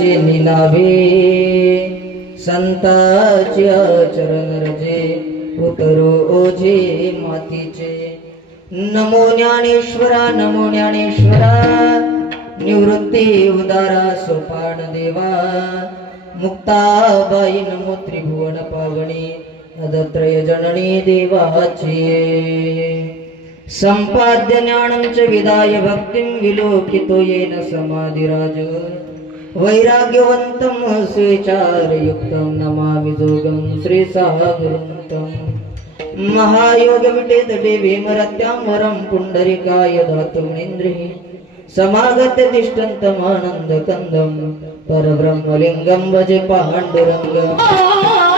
संताचे निनावे संताचे चरण रजे उतरो ओझे मातीचे नमो ज्ञानेश्वरा नमो ज्ञानेश्वरा निवृत्ती उदारा सोपान देवा मुक्ताबाई नमो त्रिभुवन पावनी अदत्रय जननी देवाची संपाद्य ज्ञानं च विदाय भक्तिं विलोकितो येन समाधिराज वैराग्यवन्तं स्वेचारयुक्तं नमामि जोगं श्रीसागरं महायोग विटे तटे भीमरत्यामरं पुंडरिकाय धातुमिन्द्रिः समागत तिष्ठन्तमानन्द कंदं परब्रह्मलिंगं भजे पाण्डुरङ्गम्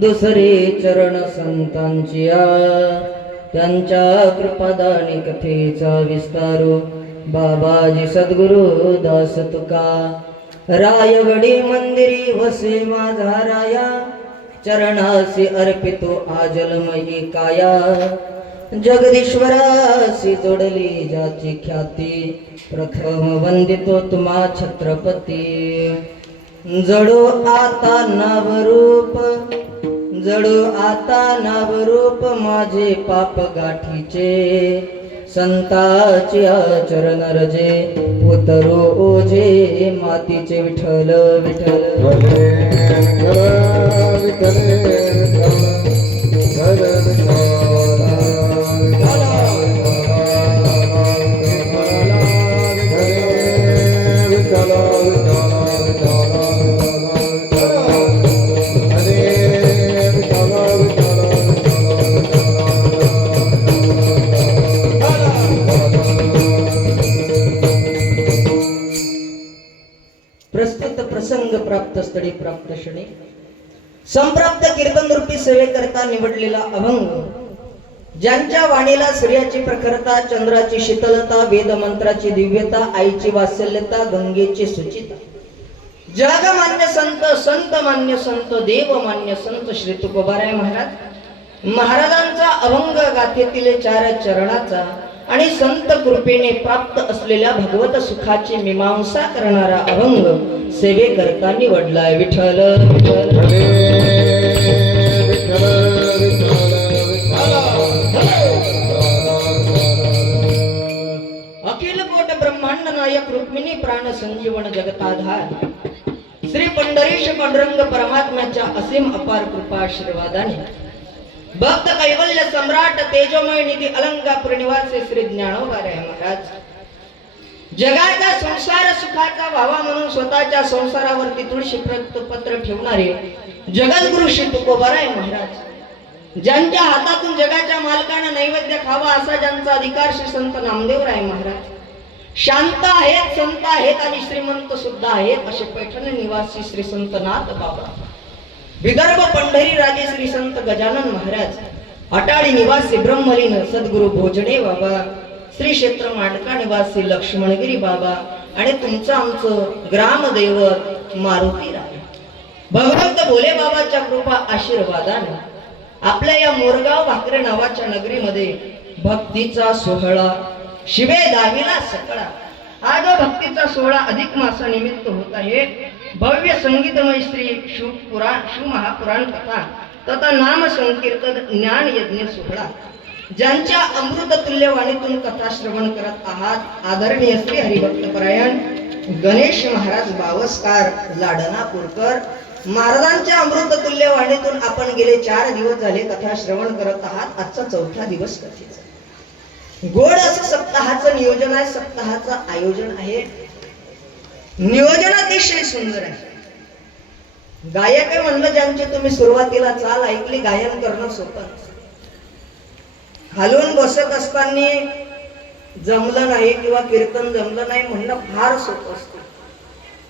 दुसरे चरण संतांची त्यांच्या कृपादानी कथेचा विस्तारो बाबाजी सद्गुरु दास तुका रायगडी मंदिरी वसे माझा राया चरणासी अर्पितो आजलमयी काया जगदीश्वरासी जोडली ज्याची ख्याती प्रथम वंदितो तुम्हा छत्रपती जडो आता नावरूप जडो आता नावरूप माझे पाप गाठीचे संताचे चरण रजे उतरो ओझे मातीचे विठ्ठल विठ्ठल प्रसंग प्राप्त स्थळी प्राप्त क्षणी संप्राप्त कीर्तन रूपी सेवेकरता निवडलेला अभंग ज्यांच्या वाणीला सूर्याची प्रखरता चंद्राची शीतलता वेद मंत्राची दिव्यता आईची वात्सल्यता गंगेची सुचिता जगमान्य संत संत मान्य संत देव मान्य संत श्री तुकोबाराय महाराज महाराजांचा अभंग गाथेतील 4 चरणाचा आणि संत कृपेने प्राप्त असलेल्या भगवत सुखाची मीमांसा करणारा अभंग सेवेकरता निवडलाय विठ्ठल विठ्ठल अखिल कोट ब्रह्मांड नायक रुक्मिणी प्राण संजीवन जगताधार श्री पंढरीश पांडुरंग परमात्म्याच्या असीम अपार कृपा आशीर्वादाने भक्त कैवल्य सम्राट तेजोमय निधी अलंकापुर निवासी श्री ज्ञानोबाराय महाराज जगाचा संसार सुखाचा व्हावा म्हणून स्वतःच्या संसारावरती तुळशी पत्र ठेवणारे जगद्गुरु श्री तुकोबाराय महाराज ज्यांच्या हातातून जगाच्या मालकांना नैवेद्य खावा असा ज्यांचा अधिकार श्री संत नामदेवराय महाराज शांत आहेत, संत आहेत आणि श्रीमंत सुद्धा आहेत असे पैठण निवासी श्री संत नाथ बाबा, विदर्भ पंढरी राजे श्री संत गजानन महाराज, अटाळी निवासी ब्रह्मलीन सद्गुरु भोजने बाबा, श्री क्षेत्र मांडका निवासी लक्ष्मणगिरी बाबा आणि तुमचं आमचं ग्रामदैवत मारुती राय भगवंत भोले बाबाच्या कृपा आशीर्वादाने आपल्या या मोरगाव भाकरे नावाच्या नगरीमध्ये भक्तीचा सोहळा शिवे दाविला सकळा. हा जो भक्तीचा सोहळा अधिक मासा निमित्त होत आहे, भव्य संगीतमय श्री शिव महापुराण कथा तथा नाम संकीर्तन ज्ञान यज्ञ सोहळा, ज्यांच्या अमृत तुल्य वाणीतून कथा श्रवण करत आहात आदरणीय श्री हरिभक्तपरायण गणेश महाराज बावस्कार लाडनापूरकर महाराजांच्या अमृत तुल्य वाणीतून आपण गेले 4 दिवस झाले कथा श्रवण करत आहात. आजचा 4था दिवस कथेचा. गोड असं सप्ताहाचं नियोजन आहे, सप्ताहाचं आयोजन आहे. नियोजन अतिशय सुंदर आहे. गायक आहे म्हणलं ज्यांची तुम्ही सुरुवातीला चाल ऐकली, गायन करणं सोपं. खालून बसत असताना जमलं नाही किंवा कीर्तन जमलं नाही म्हणणं फार सोपं असतं,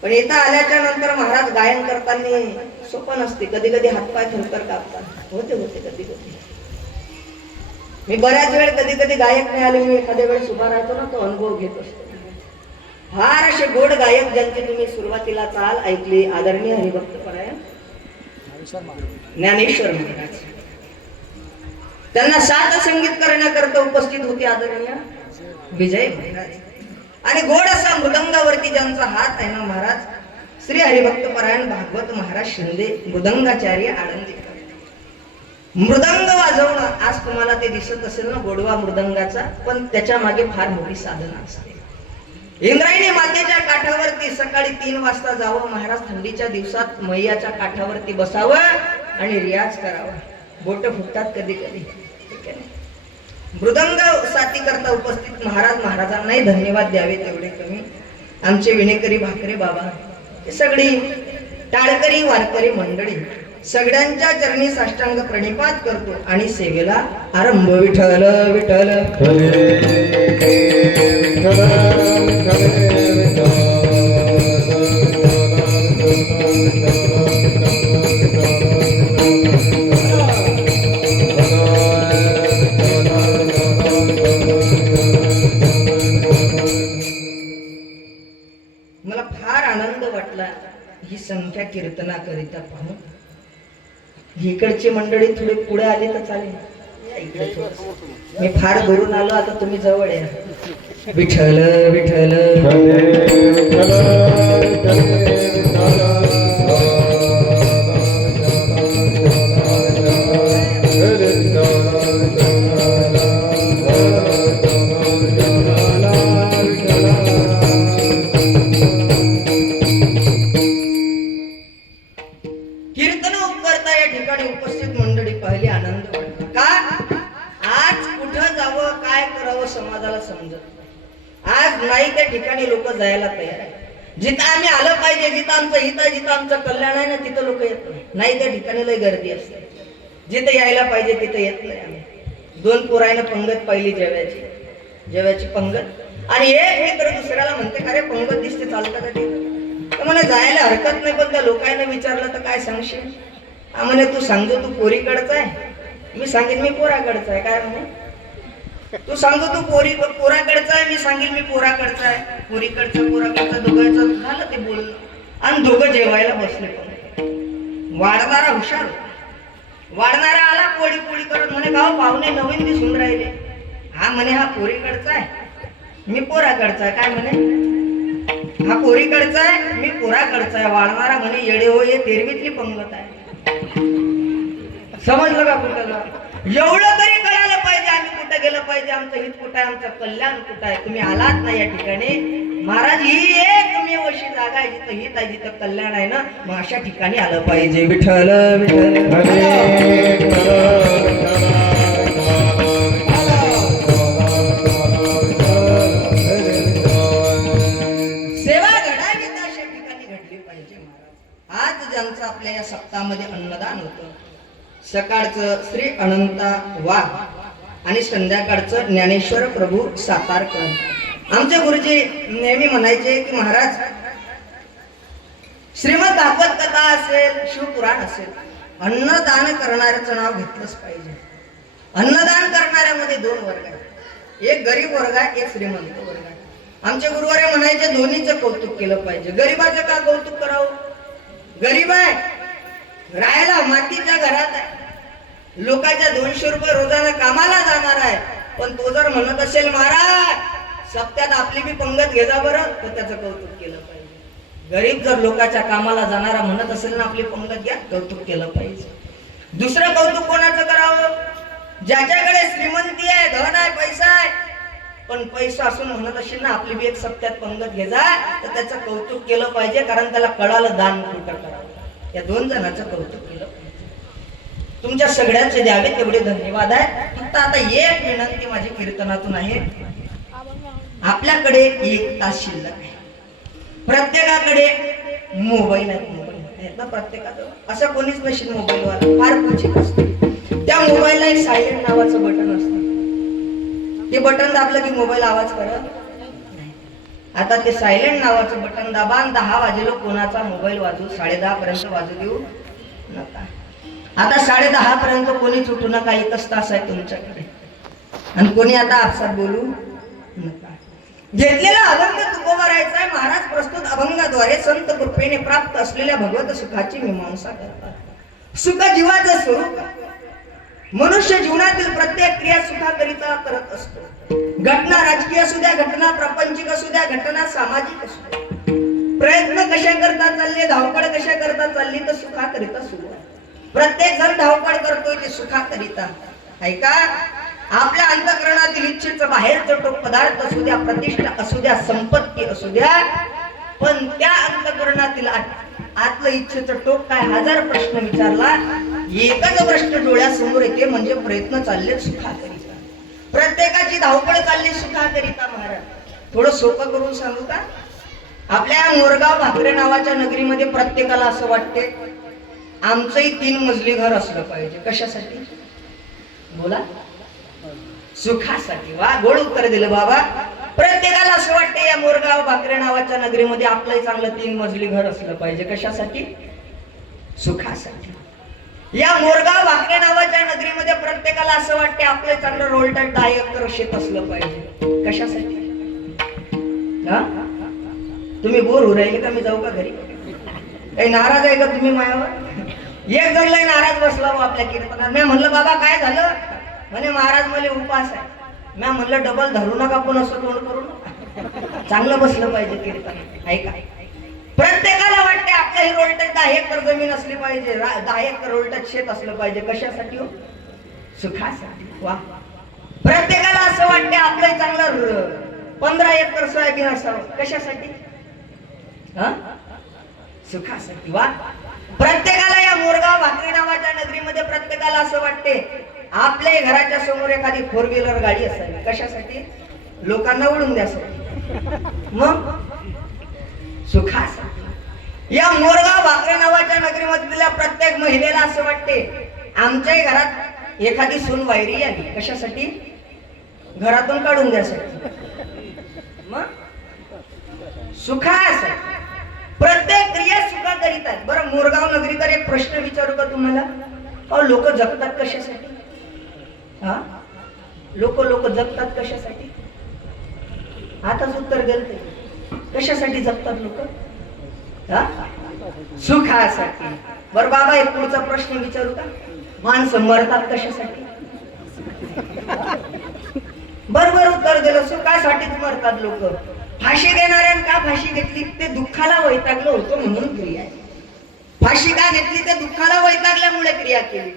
पण इथं आल्याच्या नंतर महाराज गायन करताना सोपं नसते. कधी कधी हातपाय थरथर कापतात. होते कधी कधी. मी बऱ्याच वेळ कधी कधी गायक नाही आले, मी एखाद्या वेळेस उभा राहतो ना, तो अनुभव घेत असतो. फार असे गोड गायक ज्यांची तुम्ही सुरुवातीला चाल ऐकली आदरणीय हरिभक्तपरायण ज्ञानेश्वर महाराज, त्यांना साथ संगीत करण्याकरता उपस्थित होते आदरणीय विजय महाराज. आणि गोड असा मृदंगावरती ज्यांचा हात आहे ना महाराज श्री हरिभक्तपरायण भागवत महाराज शिंदे, मृदंगाचार्य आनंदी. मृदंग वाजवणं आज तुम्हाला ते दिसत असेल ना, गोडवा मृदंगाचा, पण त्याच्या मागे फार मोठी साधना असते. इंद्रायणी मातेच्या काठावरती सकाळी 3 वाजता जावं महाराज, थंडीच्या दिवसात मैयाच्या काठावरती बसावं आणि रियाज करावा. बोट फुटतात कधी कधी. मृदंग साथी करता उपस्थित महाराजांनाही धन्यवाद द्यावे तेवढे कमी. आमचे विणेकरी भाकरे बाबा, सगळी टाळकरी वारकरी मंडळी सगळ्यांच्या चरणी साष्टांग प्रणिपात करतो आणि सेवेला आरंभ. विठ्ठल विठ्ठल मला फार आनंद वाटला ही संख्या कीर्तना करिता पाहून. इकडची मंडळी थोडी पुढे आली तर चालेल. मी फार दुरून आलो, आता तुम्ही जवळ या. विठ्ठल विठ्ठल समाजाला समजत. आज नाही त्या ठिकाणी लोक जायला तयार आहे. जिथं आम्ही आलं पाहिजे, जिथं आमचं हित आहे, जिथं आमचं कल्याण आहे ना, तिथं लोक येत नाही. त्या ठिकाणी लय गर्दी असते. जिथं यायला पाहिजे तिथं येत नाही. आम्ही 2 पोरायनं पंगत पाहिली जेवायची पंगत, आणि एक मित्र दुसऱ्याला म्हणते अरे पंगत दिसते, चालतं का ते? तर म्हणे जायला हरकत नाही, पण त्या लोकांना विचारलं तर काय सांगशील? म्हणे तू सांगतो तू पोरीकडचा आहे. मी सांगेन मी पोराकडचा आहे. काय म्हणे? तू सांगतो तू पोराकडचा आहे, मी सांगेन मी पोराकडचा आहे. पोराकडचा दोघांचं झालं ते बोलणं, आणि दोघं जेवायला बसले. वाढणारा हुशार, वाढणारा आला पोळी करत. म्हणे गाव पाहुणे नवीन दिसून राहिले. हा म्हणे हा पोरीकडचा आहे, मी पोराकडचा आहे. काय म्हणे? हा पोरीकडचा आहे, मी पोराकडचा आहे. वाढणारा म्हणे येडे हो, हे तेरवीतली पंगत आहे. समजलं का कुठं? एवढं तरी कळायला पाहिजे आम्ही कुठं गेलं पाहिजे, आमचं हित कुठं आहे, आमचं कल्याण कुठं आहे. तुम्ही आलात ना या ठिकाणी महाराज, ही एकमेव अशी जागा आहे जिथं हित आहे, जिथं कल्याण आहे ना, मग अशा ठिकाणी आलं पाहिजे. विठ्ठल सेवा घडावी अशा ठिकाणी घडली पाहिजे महाराज. आज ज्यांचं आपल्या या सप्ताहामध्ये अन्नदान होतं, सकाळचं श्री अनंता वाघ आणि संध्याकाळचं ज्ञानेश्वर प्रभू सातारकर, आमचे गुरुजी नेहमी म्हणायचे की महाराज, श्रीमद भागवत कथा असेल, शिवपुराण असेल, अन्नदान करणाऱ्याचं नाव घेतलंच पाहिजे. अन्नदान करणाऱ्यामध्ये दोन वर्ग आहेत, एक गरीब वर्ग आहे, एक श्रीमंत वर्ग आहे. आमचे गुरुवारे म्हणायचे दोन्हीचं कौतुक केलं पाहिजे. गरीबाचं का कौतुक करावं? गरीब आहे, राहायला मातीच्या घरात आहे, लोकांच्या 200 रुपये रोजानं कामाला जाणार आहे, पण तो जर म्हणत असेल महाराज सप्त्यात आपली बी पंगत घे जा बरं, तर त्याचं कौतुक केलं पाहिजे. गरीब जर लोकांच्या कामाला जाणारा म्हणत असेल ना आपली पंगत घ्या, कौतुक केलं पाहिजे. दुसरं कौतुक कोणाचं करावं? ज्याच्याकडे श्रीमंती आहे, धन आहे, पैसा आहे, पण पैसा असून म्हणत असेल ना आपली बी एक सप्त्यात पंगत घे जा, तर त्याचं कौतुक केलं पाहिजे, कारण त्याला कळालं दान कुठं करावं. या दोन जणांचं कौतुक केलं पाहिजे. तुमच्या सगळ्यांचे द्यावे तेवढे धन्यवाद आहे. फक्त आता एक विनंती माझी कीर्तनातून आहे, आपल्याकडे 1 तास शिल्लक आहे. प्रत्येकाकडे मोबाईल आहे, मोबाईल ना प्रत्येकाचं, असं कोणीच नसेल मोबाईलवाला, फार क्वचित असते. त्या मोबाईलला एक सायलेंट नावाचं बटन असतं. ते बटन दाबलं की मोबाईल आवाज करत नाही. आता ते सायलेंट नावाचं बटन दाबा आणि 10 वाजेला कोणाचा मोबाईल वाजू, 10:30 पर्यंत वाजू देऊ नका. आता 10:30 पर्यंत कोणीच उठू नका, 1 तास आहे तुमच्याकडे, आणि कोणी आता आपसात बोलू नका. घेतलेला अभंग तुकोबा राहायचा आहे. महाराज प्रस्तुत अभंगाद्वारे संत कृपेने प्राप्त असलेल्या भगवत सुखाची मीमांसा करतात. सुख जीवाचं स्वरूप आहे. मनुष्य जीवनातील प्रत्येक क्रिया सुखाकरिता करत असतो. घटना राजकीय असू द्या, घटना प्रापंचिक असू द्या, घटना सामाजिक असू द्या. प्रयत्न कशा करता चालले, धावपळ कशा करता चालली, तर सुखाकरिता सुरू आहे. प्रत्येक जण धावपळ करतोय ते सुखाकरिता. ऐका, आपल्या अंतःकरणातील इच्छेचं बाहेरचं टोक पदार्थ असू द्या, प्रतिष्ठा असू द्या, संपत्ती असू द्या, पण त्या अंतःकरणातील आतलं इच्छेचं टोक काय? 1000 प्रश्न विचारला, एकच प्रश्न डोळ्यासमोर येते, म्हणजे प्रयत्न चालले सुखाकरिता. प्रत्येकाची धावपळ चालली सुखाकरिता. महाराज थोडं सोपं करून सांगू का? आपल्या मोरगाव भाकरे नावाच्या नगरीमध्ये प्रत्येकाला असं वाटते आमचंही 3 मजली घर असलं पाहिजे. कशासाठी? बोला. सुखासाठी. वा, गोड उत्तर दिलं बाबा. प्रत्येकाला असं वाटतं या मोरगाव भाकरे नावाच्या नगरीमध्ये आपलंही चांगलं 3 मजली घर असलं पाहिजे. कशासाठी? सुखासाठी. या मोरगाव भाकरे नावाच्या नगरीमध्ये प्रत्येकाला असं वाटते आपलं चांगलं रोलटट 10 एकर शेत असलं पाहिजे. कशासाठी? तुम्ही बोर होऊ राहिले का? मी जाऊ का घरी? काही नाराज आहे का तुम्ही मायावर? एक जण लय नाराज बसला आपल्या कीर्तनात. मी म्हणलं बाबा काय झालं? म्हणे महाराज मला उपास आहे. मी म्हणलं डबल धरू नका, पण असं तोंड करू नका, चांगलं बसलं पाहिजे कीर्तन. ऐका, प्रत्येकाला वाटते आपल्या ही रोलटट 10 एकर जमीन असली पाहिजे, 10 एकर रोलटट शेत असलं पाहिजे. कशासाठी हो? सुखासाठी. वा. प्रत्येकाला असं वाटते आपलं चांगलं 15 एकर सोयाबीन असावं. कशासाठी? सुखासाठी. वा. प्रत्येकाला या मोरगाव भाकरी नावाच्या नगरीमध्ये प्रत्येकाला असं वाटते आपल्या घराच्या समोर एखादी 4 व्हीलर गाडी असावी. कशासाठी? लोकांना उडून द्यासाठी. मग सुखासाठी. या मोरगाव भाकरे नावाच्या नगरीमधल्या प्रत्येक महिलेला असं वाटते आमच्याही घरात एखादी सून वायरी आली. कशासाठी? घरातून काढून द्यासाठी. मग सुखासाठी. प्रत्येक क्रिया सुखा करीत आहेत. बरं, मोरगाव नगरीकर एक प्रश्न विचारू का तुम्हाला? लोक जगतात कशासाठी? लोक जगतात कशासाठी? आताच उत्तर गेलं. कशासाठी जगतात लोक? सुखासाठी. बरं बाबा, एक पुढचा प्रश्न विचारू का? माणसं मरतात कशासाठी? बरोबर उत्तर दिलं. सुखासाठीच मरतात लोक. फाशी घेणाऱ्यानं का फाशी घेतली? ते दुःखाला वैतागलं होतं म्हणून क्रिया. फाशी का घेतली? ते दुःखाला वैतागल्यामुळे क्रिया केली.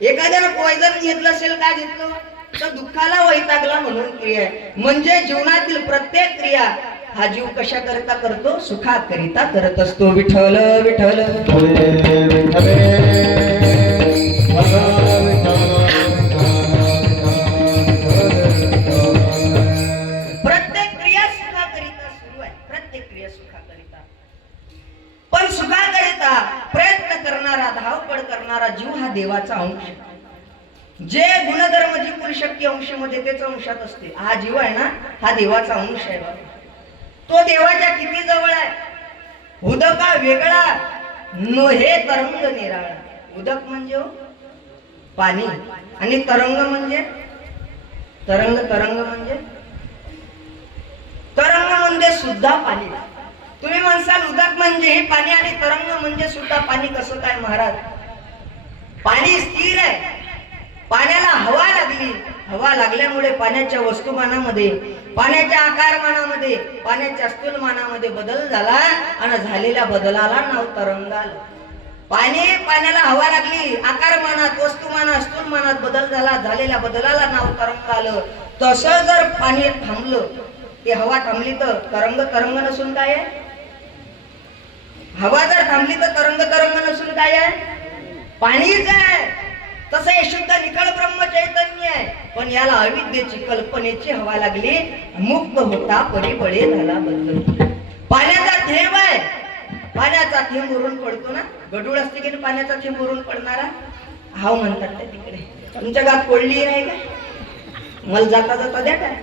एखाद्यानं पॉइझन घेतलं असेल, काय घेतलं? तर दुःखाला वैतागला म्हणून क्रिया आहे. म्हणजे जीवनातील प्रत्येक क्रिया हा जीव कशा करता करतो? सुखाकरिता करत असतो. विठ्ठल विठ्ठल प्रत्येक क्रिया सुखाकरिता सुरू आहे. प्रत्येक क्रिया सुखाकरिता. पण सुखाकरिता प्रयत्न करणारा, धावपळ करणारा जीव हा देवाचा अंश. जे गुणधर्म जी पुरुषक्ती अंशमध्ये त्याच अंशात असते. हा जीव आहे ना, हा देवाचा अंश आहे बाबा. तो देवाच्या किती जवळ आहे. उदका वेगळा नोहे तरंग निराळा. उदक म्हणजे पाणी आणि तरंग म्हणजे तरंग म्हणजे सुद्धा पाणी. तुम्ही म्हणसाल उदक म्हणजे हे पाणी आणि तरंग म्हणजे सुद्धा पाणी. कसं काय महाराज. पाणी स्थिर आहे. पाण्याला हवा लागली. हवा लागल्यामुळे पाण्याच्या वस्तुमानामध्ये, पाण्याच्या आकारमानामध्ये, पाण्याच्या स्थूलमानामध्ये बदल झाला आणि झालेल्या बदलाला नाव तरंग आलं. पाण्याला हवा लागली, आकारमानात, वस्तुमानात, स्थूलमानात बदल झाला, झालेल्या बदलाला नाव तरंग आलं. तसं जर पाणी थांबलं, ते हवा थांबली तर तरंग नसून काय आहे. हवा जर थांबली तर तरंग नसून काय आहे. पाणीच आहे. तसं हे शुद्ध निखळ ब्रह्म चैतन्य आहे. पण याला अविद्येची, कल्पनेची हवा लागली. मुक्त होता परिबळे झाला बदल. पाण्याचा थेंब आहे. पाण्याचा थेंब उरून पडतो ना. गडूळ असते की पाण्याचा थेंब उरून पडणारा. हाव म्हणतात त्या तिकडे. तुमच्या गात कोळली नाही का. मला जाता जाता द्या काय.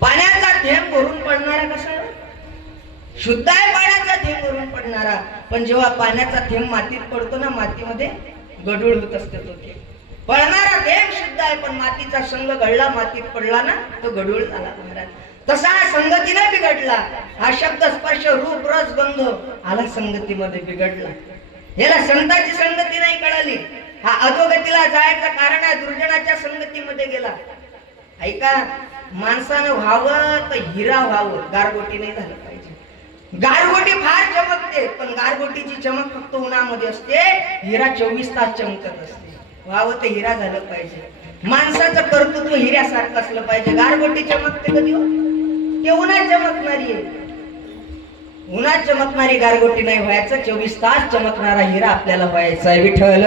पाण्याचा थेंब उरून पडणारा कसा शुद्ध आहे. पाण्याचा थेंब उरून पडणारा. पण जेव्हा पाण्याचा थेंब मातीत पडतो ना, मातीमध्ये गडूळ होत असते तो थेंब. पडणारा थेंब शुद्ध आहे, पण मातीचा संग घडला, मातीत पडला ना, तो गडूळ झाला महाराज. तसा संगतीने बिघडला. हा शब्द स्पर्श रूप रस गंध आला संगतीमध्ये बिघडला. याला संतांची संगती नाही कळाली. हा अधोगतीला जायचं कारण आहे. दुर्जनाच्या संगतीमध्ये गेला. ऐका, माणसानं व्हावं तर हिरा व्हावं, गारगोटी नाही झालं पाहिजे. गारगोटी फार चमकते, पण गारगोटीची चमक फक्त उन्हामध्ये असते. हिरा 24 तास चमकत असते. व्हावं ते हिरा झालं पाहिजे. माणसाचं कर्तृत्व हिऱ्यासारखं असलं पाहिजे. गारगोटी चमकते कधी हो. ते उन्हात चमकणारी आहे. उन्हात चमकणारी गारगोटी नाही व्हायचं. 24 तास चमकणारा हिरा आपल्याला व्हायचा आहे. विठ्ठल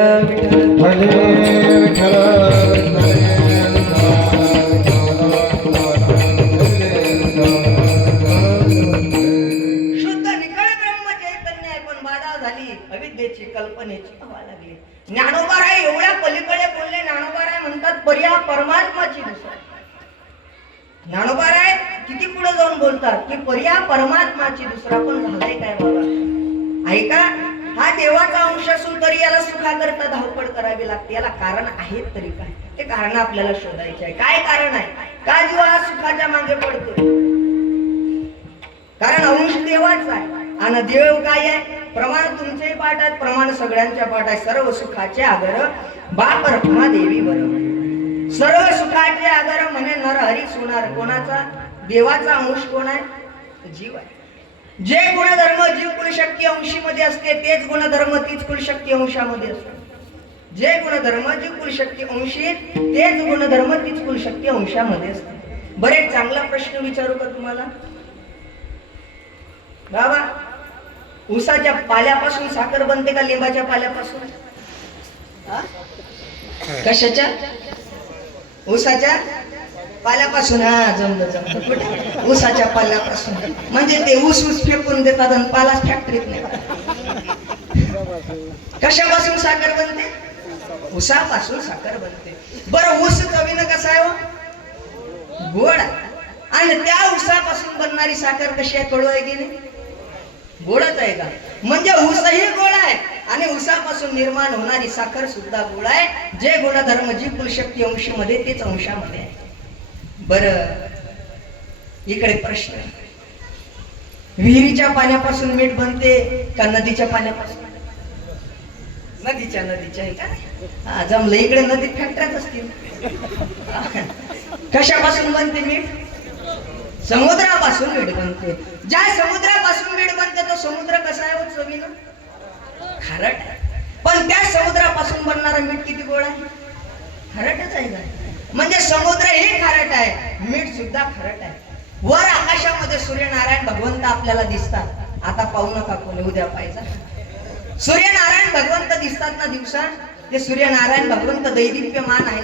अविद्येची, कल्पनेची हवा लागली. ज्ञानोबाराय एवढ्या पलीकडे बोलले. ज्ञानोबाराय म्हणतात परी हा परमात्माची दुसरा. ज्ञानोबाराय किती पुढे जाऊन बोलतात की परी हा परमात्माची दुसरा. पण झालाय काय बाबा. ऐका, हा देवाचा अंश असून तरी याला सुखाकरता धावपळ करावी लागते. याला कारण आहे तरी काय. ते कारण आपल्याला शोधायचे आहे. काय कारण आहे. का जीव हा सुखाच्या मागे पडतो. कारण अंश देवाचा आहे. आणि देव काय आहे. प्रमाण तुमचे पाठ आहेत, प्रमाण सगळ्यांच्या पाठ आहे. सर्व सुखाचे आगर बाप रखमा देवी बरोबर. सर्व सुखाचे आगर म्हणे नर हरी सोनार. कोणाचा. देवाचा अंश कोण आहे. जीव आहे. जे गुणधर्म जीव कुलशक्ती अंशीमध्ये असते, तेच गुणधर्म तीच कुलशक्ती अंशामध्ये असते. जे गुणधर्म जीव कुलशक्ती अंशी, तेच गुणधर्म तीच कुलशक्ती अंशामध्ये असते. बरेच चांगला प्रश्न विचारू का तुम्हाला बाबा. ऊसाच्या पाल्यापासून साखर बनते का लिंबाच्या पाल्यापासून. कशाच्या. ऊसाच्या पाल्यापासून. हा जमलं. कुठे. ऊसाच्या पाल्यापासून. म्हणजे ते ऊस फेकून देतात आणि पालाच फॅक्टरीत नाही. कशापासून साखर बनते. ऊसापासून साखर बनते. बरं ऊस चवीनं कसा आहे हो. गोड आहे. आणि त्या ऊसापासून बनणारी साखर कशी आहे. कडू आहे की नाही. गोडच आहे का. म्हणजे ऊसही गोड आहे आणि ऊसापासून निर्माण होणारी साखर सुद्धा गोड आहे. जे गुणधर्म जी कुलशक्ती अंशीमध्ये तेच अंशामध्ये आहे. बरं इकडे प्रश्न. विहिरीच्या पाण्यापासून मीठ बनते का नदीच्या पाण्यापासून. नदीच्या आहे का. हा जमलं. इकडे नदीत फॅक्टऱ्याच असतील. कशापासून बनते मीठ. समुद्रापासून मीठ बनते. ज्या समुद्रापासून मीठ बनते तो समुद्र कसा आहे हो चवीनं. खारट आहे. पण त्या समुद्रापासून बनणारा मीठ किती गोड आहे. खारटच आहे का. म्हणजे समुद्र हे खारट आहे, मीठ सुद्धा खारट आहे. वर आकाशामध्ये सूर्यनारायण भगवंत आपल्याला दिसतात. आता पाहू नका कोणी, उद्या पाहिजे. सूर्यनारायण भगवंत दिसतात ना दिवसा. ते सूर्यनारायण भगवंत दैदिप्यमान आहे.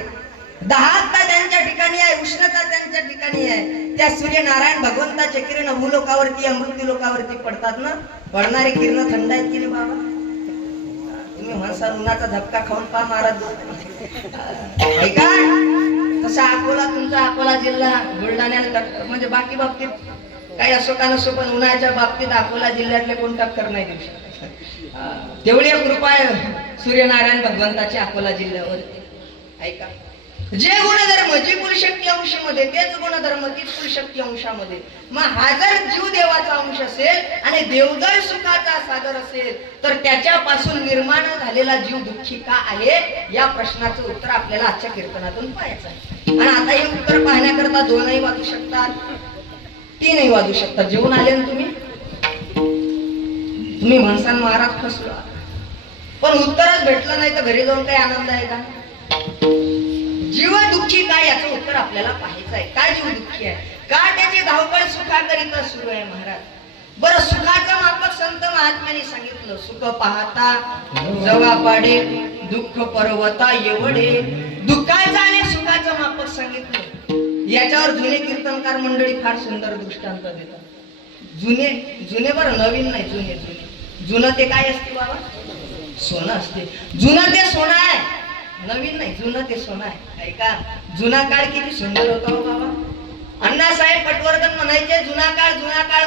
दहाता त्यांच्या ठिकाणी आहे, उष्णता त्यांच्या ठिकाणी आहे. त्या सूर्यनारायण भगवंताचे किरण भूलोकावरती मृत्यू लोकावरती पडतात ना. पडणारे किरण थंड आहेत की नाही बाबा. तुम्ही म्हणसाल उन्हाचा झटका खाऊन पहा महाराज. ऐका तसा अकोला तुमचा अकोला जिल्हा बुलढाण्याला टक्कर म्हणजे बाकी बाबतीत काही असो का नसो पण उन्हाळ्याच्या बाबतीत अकोला जिल्ह्यातले कोण टक्कर नाही देऊ शकत. तेवढी कृपा आहे सूर्यनारायण भगवंताची अकोला जिल्ह्यावर. ऐका, जे गुणधर्म जी कुलशक्ती अंशामध्ये तेच गुणधर्म तीच कुलशक्ती अंशामध्ये. मग हा जर जीव देवाचा अंश असेल आणि देव जर सुखाचा सागर असेल तर त्याच्यापासून निर्माण झालेला जीव दुःखी का आहे या प्रश्नाचं उत्तर आपल्याला आजच्या कीर्तनातून पाहायचं आहे. आणि आता हे उत्तर पाहण्याकरता दोनही वाजू शकतात, तीनही वाजू शकतात. जेवून आले ना तुम्ही म्हणसान महाराज फसला, पण उत्तरच भेटलं नाही तर घरी जाऊन काही आनंद आहे का? जीव दुःखी काय याचं उत्तर आपल्याला पाहायचं आहे. काय जीव दुःखी आहे? का त्याची धावपळ सुखाकरिता सुरू आहे महाराज. बरं, सुखाचं मापक संत महात्म्यांनी सांगितलं. सुख पाहता जवा पाडे, दुःख पर्वता एवढे. दुःखाचं आणि सुखाचं मापक सांगितलं. याच्यावर जुने कीर्तनकार मंडळी फार सुंदर दृष्टांत देतात. जुने जुने बरं, नवीन नाही, जुने जुने. जुनं ते काय असते बाबा? सोनं असते. जुनं ते सोनं आहे, नवीन नाही. जुनं ते सोनं आहे. ऐका, जुना काळ किती सुंदर होता हो बाबा. अण्णासाहेब पटवर्धन म्हणायचे जुना काळ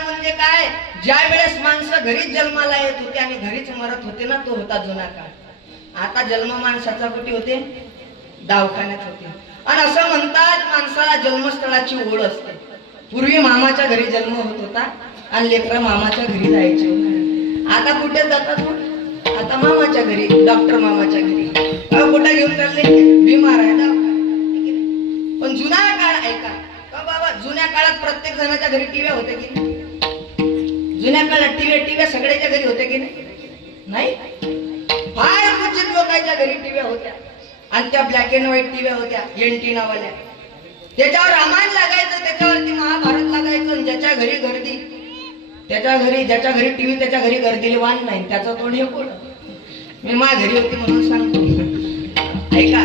म्हणजे काय? ज्या वेळेस माणसं घरीच जन्माला येत होते आणि घरीच मरत होते ना, तो होता जुना काळ. आता जन्म माणसाचा कुठे होते? दवाखान्यात होते. आणि असं म्हणतात माणसाला जन्मस्थळाची ओढ असते. पूर्वी मामाच्या घरी जन्म होत होता आणि लेकरं मामाच्या घरी जायचे. आता कुठे जातात? आता मामाच्या घरी, डॉक्टर मामाच्या घरी. कुठे घेऊन चालले? बिमार आहे दवाखान्यात. पण जुना काळ ऐका का बाबा, जुन्या काळात प्रत्येक जणाच्या घरी टीव्या होत्या की नाही? जुन्या काळात टीव्या सगळ्याच्या घरी होत्या की नाही? फार क्वचित लोकांच्या घरी टीव्या होत्या आणि त्या ब्लॅक अँड व्हाईट टीव्या होत्या, एंटीनावाल्या. त्याच्यावर रामायण लागायचं, त्याच्यावरती महाभारत लागायचं. ज्याच्या घरी गर्दी, ज्याच्या घरी टीव्ही त्याच्या घरी गर्दीले वाण नाही, त्याचं तोंड हे कोण? मी माझ्या घरी होती म्हणून सांगतो. ऐका,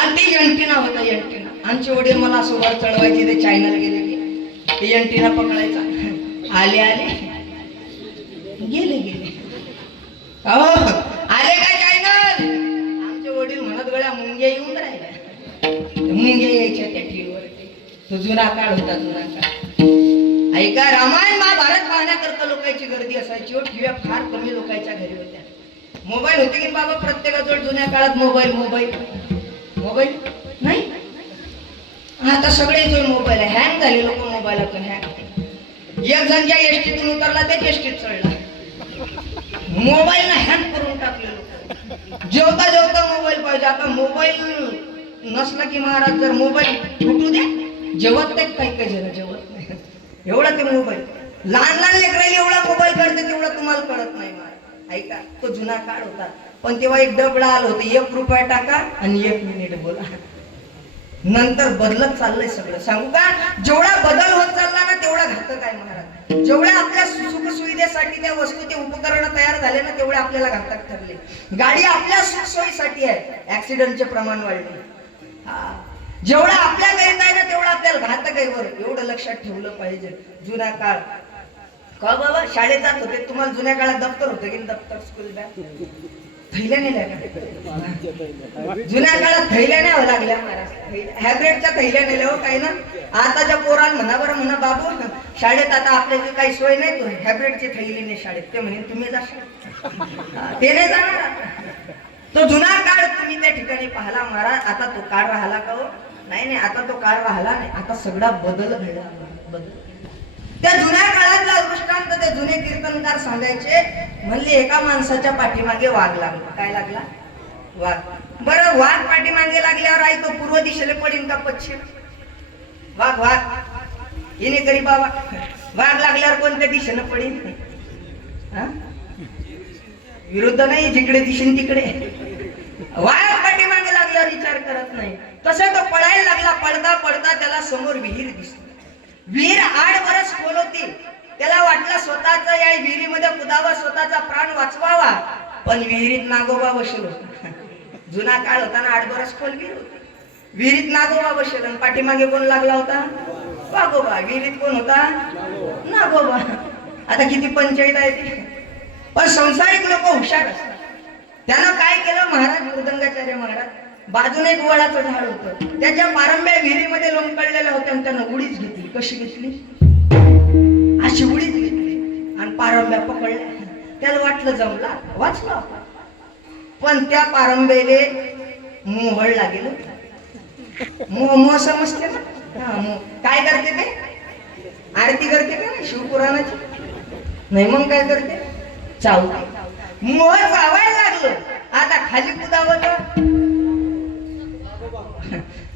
आणि ती एंटीना होता, एंटीना. आमचे वडील मला असं वर चढवायचे, ते चायनाला गेले की ते एंटीना पकडायचा. आले गेले आले काय चायनल? आमचे वडील म्हणत गळ्या मुंग्या येऊन राहिल्या. मुंग्या यायच्या त्या टीव्हीवरती. तो जुना काळ होता, जुना काळ. ऐका, रामायण महाभारत पाहण्याकरता लोकांची गर्दी असायची. टीव्या फार कमी लोकांच्या घरी होत्या. मोबाईल होते की बाबा प्रत्येकाजवळ जुन्या काळात? मोबाईल नाही. आता सगळेजवळ मोबाईल आहे. हँग झाले लोक मोबाईलातून. हँग, एक जण ज्या एसटीतून उतरला त्याच एसटीत चढला. मोबाईल ना हँग करून टाकले लोक. जेवता मोबाईल पाहिजे. आता मोबाईल नसला की महाराज जर मोबाईल फुटू द्या, जेवत नाही. काही जण जेवत नाही, एवढा ते मोबाईल. लहान लेकराला एवढा मोबाईल कळते तेवढा तुम्हाला कळत नाही महाराज. ऐका, तो जुना काळ होता. पण तेव्हा एक डबडा आलं होतं, 1 रुपया टाका आणि 1 मिनिट बोला. नंतर बदलत चाललंय सगळं. सांगू का, जेवढा बदल होत चालला ना तेवढा घातक आहे महाराज. जेवढ्या आपल्या सुख सुविधेसाठी त्या वस्तू, ते उपकरण तयार झाले ना तेवढे आपल्याला घातक ठरले. गाडी आपल्या सुखसोयीसाठी आहे, ऍक्सिडेंटचे प्रमाण वाढले. जेवढा आपल्या करीत आहे ना तेवढा आपल्याला घातक आहे. बरं, एवढं लक्षात ठेवलं पाहिजे. जुना काळ का बाबा, शाळेत जात होते, तुम्हाला जुन्या काळात दप्तर होतं की दप्तर, स्कूल बॅग, थैल्या नेल्या का? जुन्या काळात थैल्या न्यावं लागल्या महाराज. हॅब्रेडच्या थैल्या नेल्या हो काही ना. आताच्या पोराला म्हणा बरं, म्हणा बाबू शाळेत आता आपल्याची काही सोय नाही, तो हॅब्रेडची थैली ने शाळेत. ते म्हणे तुम्ही जा, ते नाही जाणार. तो जुना काळ तुम्ही त्या ठिकाणी पाहिला महाराज. आता तो काळ राहिला का हो? नाही, आता तो काळ राहिला नाही. आता सगळा बदल घडला. बदल. त्या जुन्या काळातला दृष्टांत ते जुने कीर्तनकार सांगायचे. म्हणले एका माणसाच्या पाठीमागे वाघ लागला. काय लागला? वाघ. बरं, वाघ पाठीमागे लागल्यावर आई तो पूर्व दिशेला पडीन का पश्चिम? वाघ येणे करी बाबा. वाघ लागल्यावर कोणत्या दिशेनं पडीन? विरुद्ध नाही, जिकडे दिशेन तिकडे. वाघ पाठीमागे लागल्यावर विचार करत नाही. तसं तो पळायला लागला. पडता त्याला समोर विहीर दिसली. विहीर 8 बरस खोल होती. त्याला वाटलं स्वतःचा या विहिरीमध्ये कुदावा, स्वतःचा प्राण वाचवावा. पण विहिरीत नागोबा बसलो. जुना काळ होता ना, 8 बरस खोल विहीर होती. विहिरीत नागोबा बसलो आणि पाठीमागे कोण लागला होता? वाघोबा. विहिरीत कोण होता? नागोबा. आता किती पंचायत आहे ती. पण संसारिक लोक हुशार असतात. त्यानं काय केलं महाराज, मृदंगाचार्य महाराज, बाजूने एक वडाचं झाड होतं, त्याच्या पारंब्या विहिरीमध्ये लोंबकळलेल्या होत्या आणि त्यानं उडीच घेतली. कशी घेतली? अशी उडीच घेतली आणि पारंब्या पकडल्या. त्याला वाटलं जमला, वाचला. पण त्या पारंब्याले मोहळ लागेल. मोह समजते ना? काय करते ते? आरती करते का नाही शिवपुराणाची? नाही मग काय करते? चावते. मोह चावायला लागलं. आता खाली कुदावत,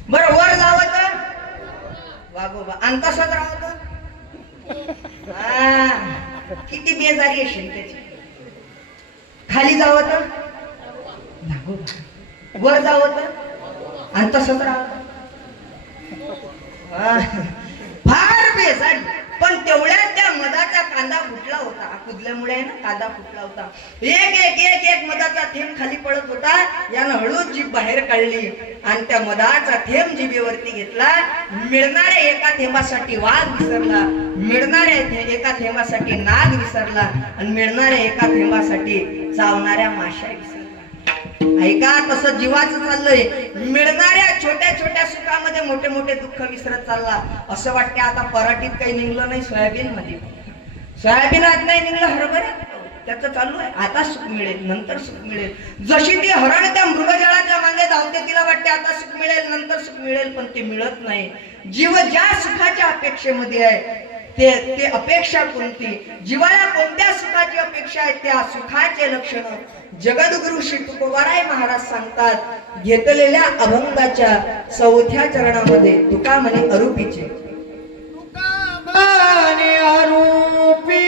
बरं वर जावत, वागोबा आणि तसंच राहत. किती बेजारी असेल त्याची. खाली जावत, वर जावत आणि तसंच राहत. फार बेजारी. पण तेवढ्यात त्या मधाचा कांदा फुटला होता. कुदल्यामुळे ना कांदा फुटला होता. एक एक एक एक मधाचा थेंब खाली पडत होता. यानं हळूच जीभ बाहेर काढली आणि त्या मधाचा थेंब जिभेवरती घेतला. मिळणाऱ्या एका थेंबासाठी वाघ विसरला, मिळणाऱ्या एका थेंबासाठी नाग विसरला आणि मिळणाऱ्या एका थेंबासाठी चावणाऱ्या माशा विसरला. ऐका, तसं जीवाचं चाललंय. मिळणाऱ्या छोट्या छोट्या सुखामध्ये मोठे मोठे दुःख विसरत चालला. असं वाटते आता पराठीत काही निघलं नाही, सोयाबीन मध्ये. सोयाबीनात नाही निघलं, हरभऱ्यात त्याचं चालू आहे. आता सुख मिळेल, नंतर सुख मिळेल. जशी ती हरण त्या मृगजळाच्या मागे धावते, तिला वाटते आता सुख मिळेल, नंतर सुख मिळेल, पण ते मिळत नाही. जीव ज्या सुखाच्या अपेक्षेमध्ये आहे ते अपेक्षा कोणती, जीवाला कोणत्या सुखाची अपेक्षा आहे, त्या सुखाचे लक्षण जगद्गुरु श्री तुकोबाराय महाराज सांगतात. घेतलेल्या अभंगाच्या 4थ्या चरणामध्ये तुका म्हणे अरूपीचे. तुका म्हणे अरूपी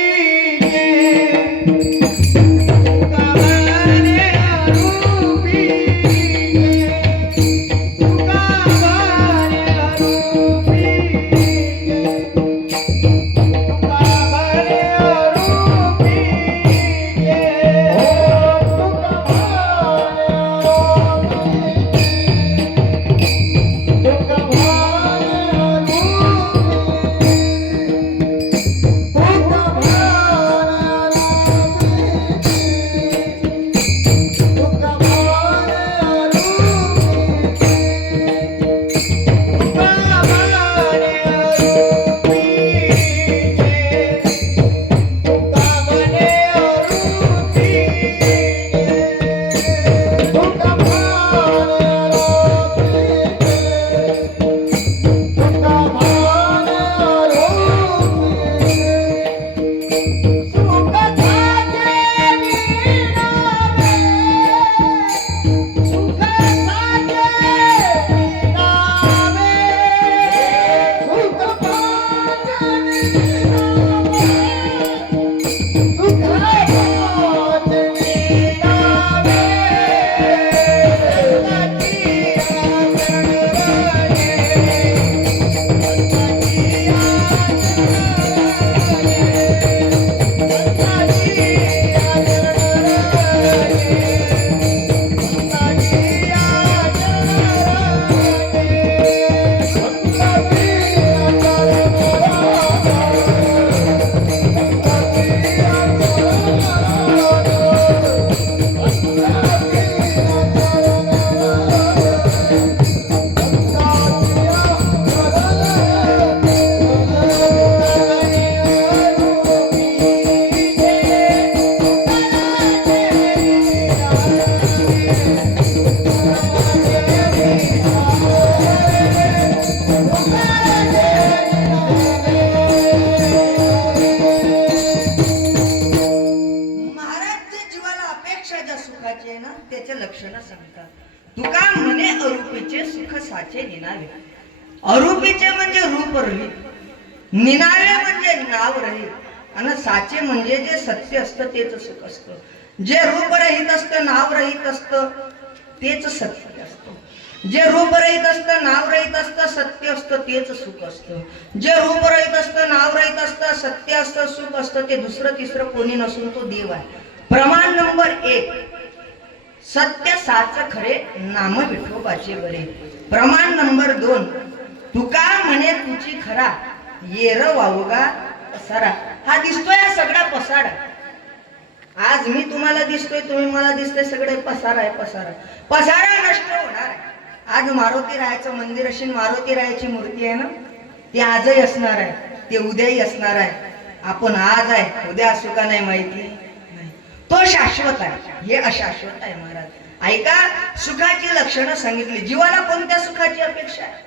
तुका म्हणे अरूपीचे सुख साचे निनावे. अरूपीचे म्हणजे रूप रहित, निनावे म्हणजे नाव रहित आणि साचे म्हणजे जे सत्य असतं तेच सुख असतं. जे रूप रहित असतं, नाव रहित असतं तेच सत्य असतं. जे रूप रहित असतं, नाव रहित असतं, सत्य असतं तेच सुख असतं. जे रूप रहित असतं, नाव रहित असतं, सत्य असतं, सुख असतं ते दुसरं तिसरं कोणी नसून तो देव आहे. प्रमाण नंबर 1, सत्य साच खरे नाम विठोबाचे बरे. प्रमाण नंबर 2, तुका म्हणे तुझी खरा येर वावगा पसारा. हा दिसतोय हा सगळा पसारा. आज मी तुम्हाला दिसतोय, तुम्ही मला दिसतोय, सगळे पसारा आहे. पसारा नष्ट होणार आहे. आज मारुती रायाचं मंदिर असेल, मारुती रायाची मूर्ती आहे ना, ती आजही असणार आहे, ते उद्याही असणार आहे. आपण आज आहे, उद्या असू का नाही माहिती नाही. तो शाश्वत आहे, हे अशाश्वत आहे महाराज. ऐका, सुखाची लक्षणं सांगितली. जीवाला कोणत्या सुखाची अपेक्षा आहे,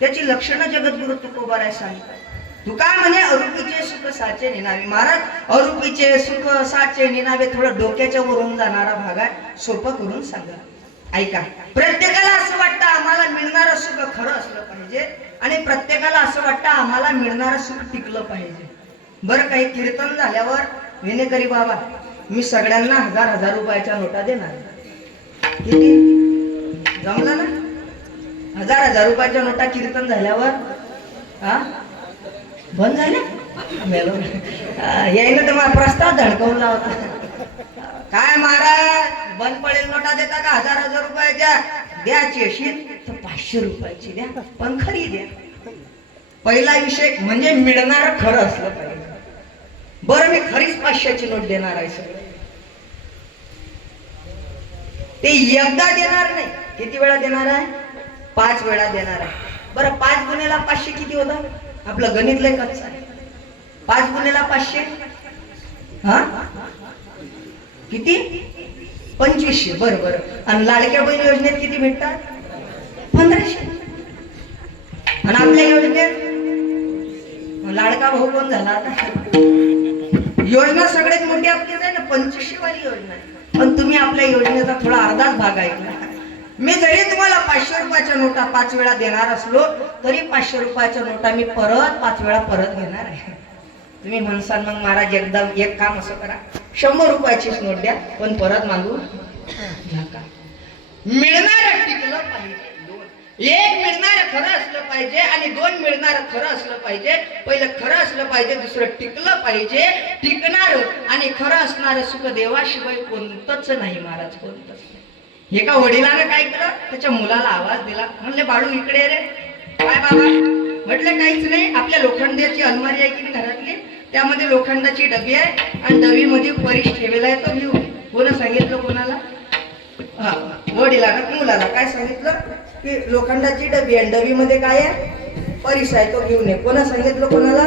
त्याची लक्षणं जगद्गुरु तुकोबाराय सांगतात. तुका म्हणे अरूपीचे सुख साचे निनावे. महाराज, अरूपीचे सुख साचे निनावे थोडं डोक्याच्या वरून जाणारा भाग आहे, सोपं करून सांगा. ऐका, प्रत्येकाला असं वाटतं आम्हाला मिळणारं सुख खरं असलं पाहिजे, आणि प्रत्येकाला असं वाटतं आम्हाला मिळणारं सुख टिकलं पाहिजे. बरं, काही कीर्तन झाल्यावर विनेकरी बाबा, मी सगळ्यांना 1000 रुपयाच्या नोटा देणार. किती जमलं ना? 1000 रुपयाच्या नोटा कीर्तन झाल्यावर बंद झाल्या. मेलो यायनं तर मला प्रस्ताव धडकवला होता. काय महाराज, बंद पडेल नोटा देता का? 1000 रुपयाच्या द्यायची असेल तर 500 रुपयाची द्या, पण खरी द्या. पहिला विषय म्हणजे मिळणार खरं असलं पाहिजे. बरं, मी खरीच 500ची नोट देणार आहे सगळं. ते एकदा देणार नाही, किती वेळा देणार आहे? 5 वेळा देणार आहे. बरं, 5 गुणेला 500 किती होतं? आपलं गणित लय कच्चं आहे. 5 गुणेला 500 किती? 2500. बरं बरं. आणि लाडक्या बहीण योजनेत किती भेटतात? 1500. आणि आपल्या योजनेत लाडका भाऊ कोण झाला आता? योजना सगळ्यात मोठी आपलीच आहे ना, 2500 वाली योजना आहे. पण तुम्ही आपल्या योजनेचा थोडा अर्धाच भाग ऐकला. मी जरी तुम्हाला 500 रुपयाच्या नोटा 5 वेळा देणार असलो तरी 500 रुपयाच्या नोटा मी परत 5 वेळा परत घेणार आहे. तुम्ही म्हणसाल मग महाराज एकदम एक काम असं करा, 100 रुपयाचीच नोट द्या, पण परत मागू नका. मिळणार टिकलं पाहिजे. एक मिळणार खरं असलं पाहिजे आणि 2 मिळणार खरं असलं पाहिजे. पहिलं खरं असलं पाहिजे, दुसरं टिकलं पाहिजे. टिकणार आणि खरं असणारं सुख देवाशिवाय कोणतंच नाही महाराज, कोणतंच नाही. एका वडिलानं काय केलं, त्याच्या मुलाला आवाज दिला. म्हणले, बाळू इकडे रे. काय बाबा? म्हटलं काहीच नाही, आपल्या लोखंडाची अलमारी आहे की घरातली, त्यामध्ये लोखंडाची डबी आहे आणि डबीमध्ये परीस ठेवलेला आहे, तो घेऊ. कोण सांगितलं? कोणाला? वडिलानं मुलाला काय सांगितलं की लोखंडाची डबी आहे, डबीमध्ये काय आहे? परीस आहे, तो घेऊन ये. कोणा सांगितलं? कोणाला?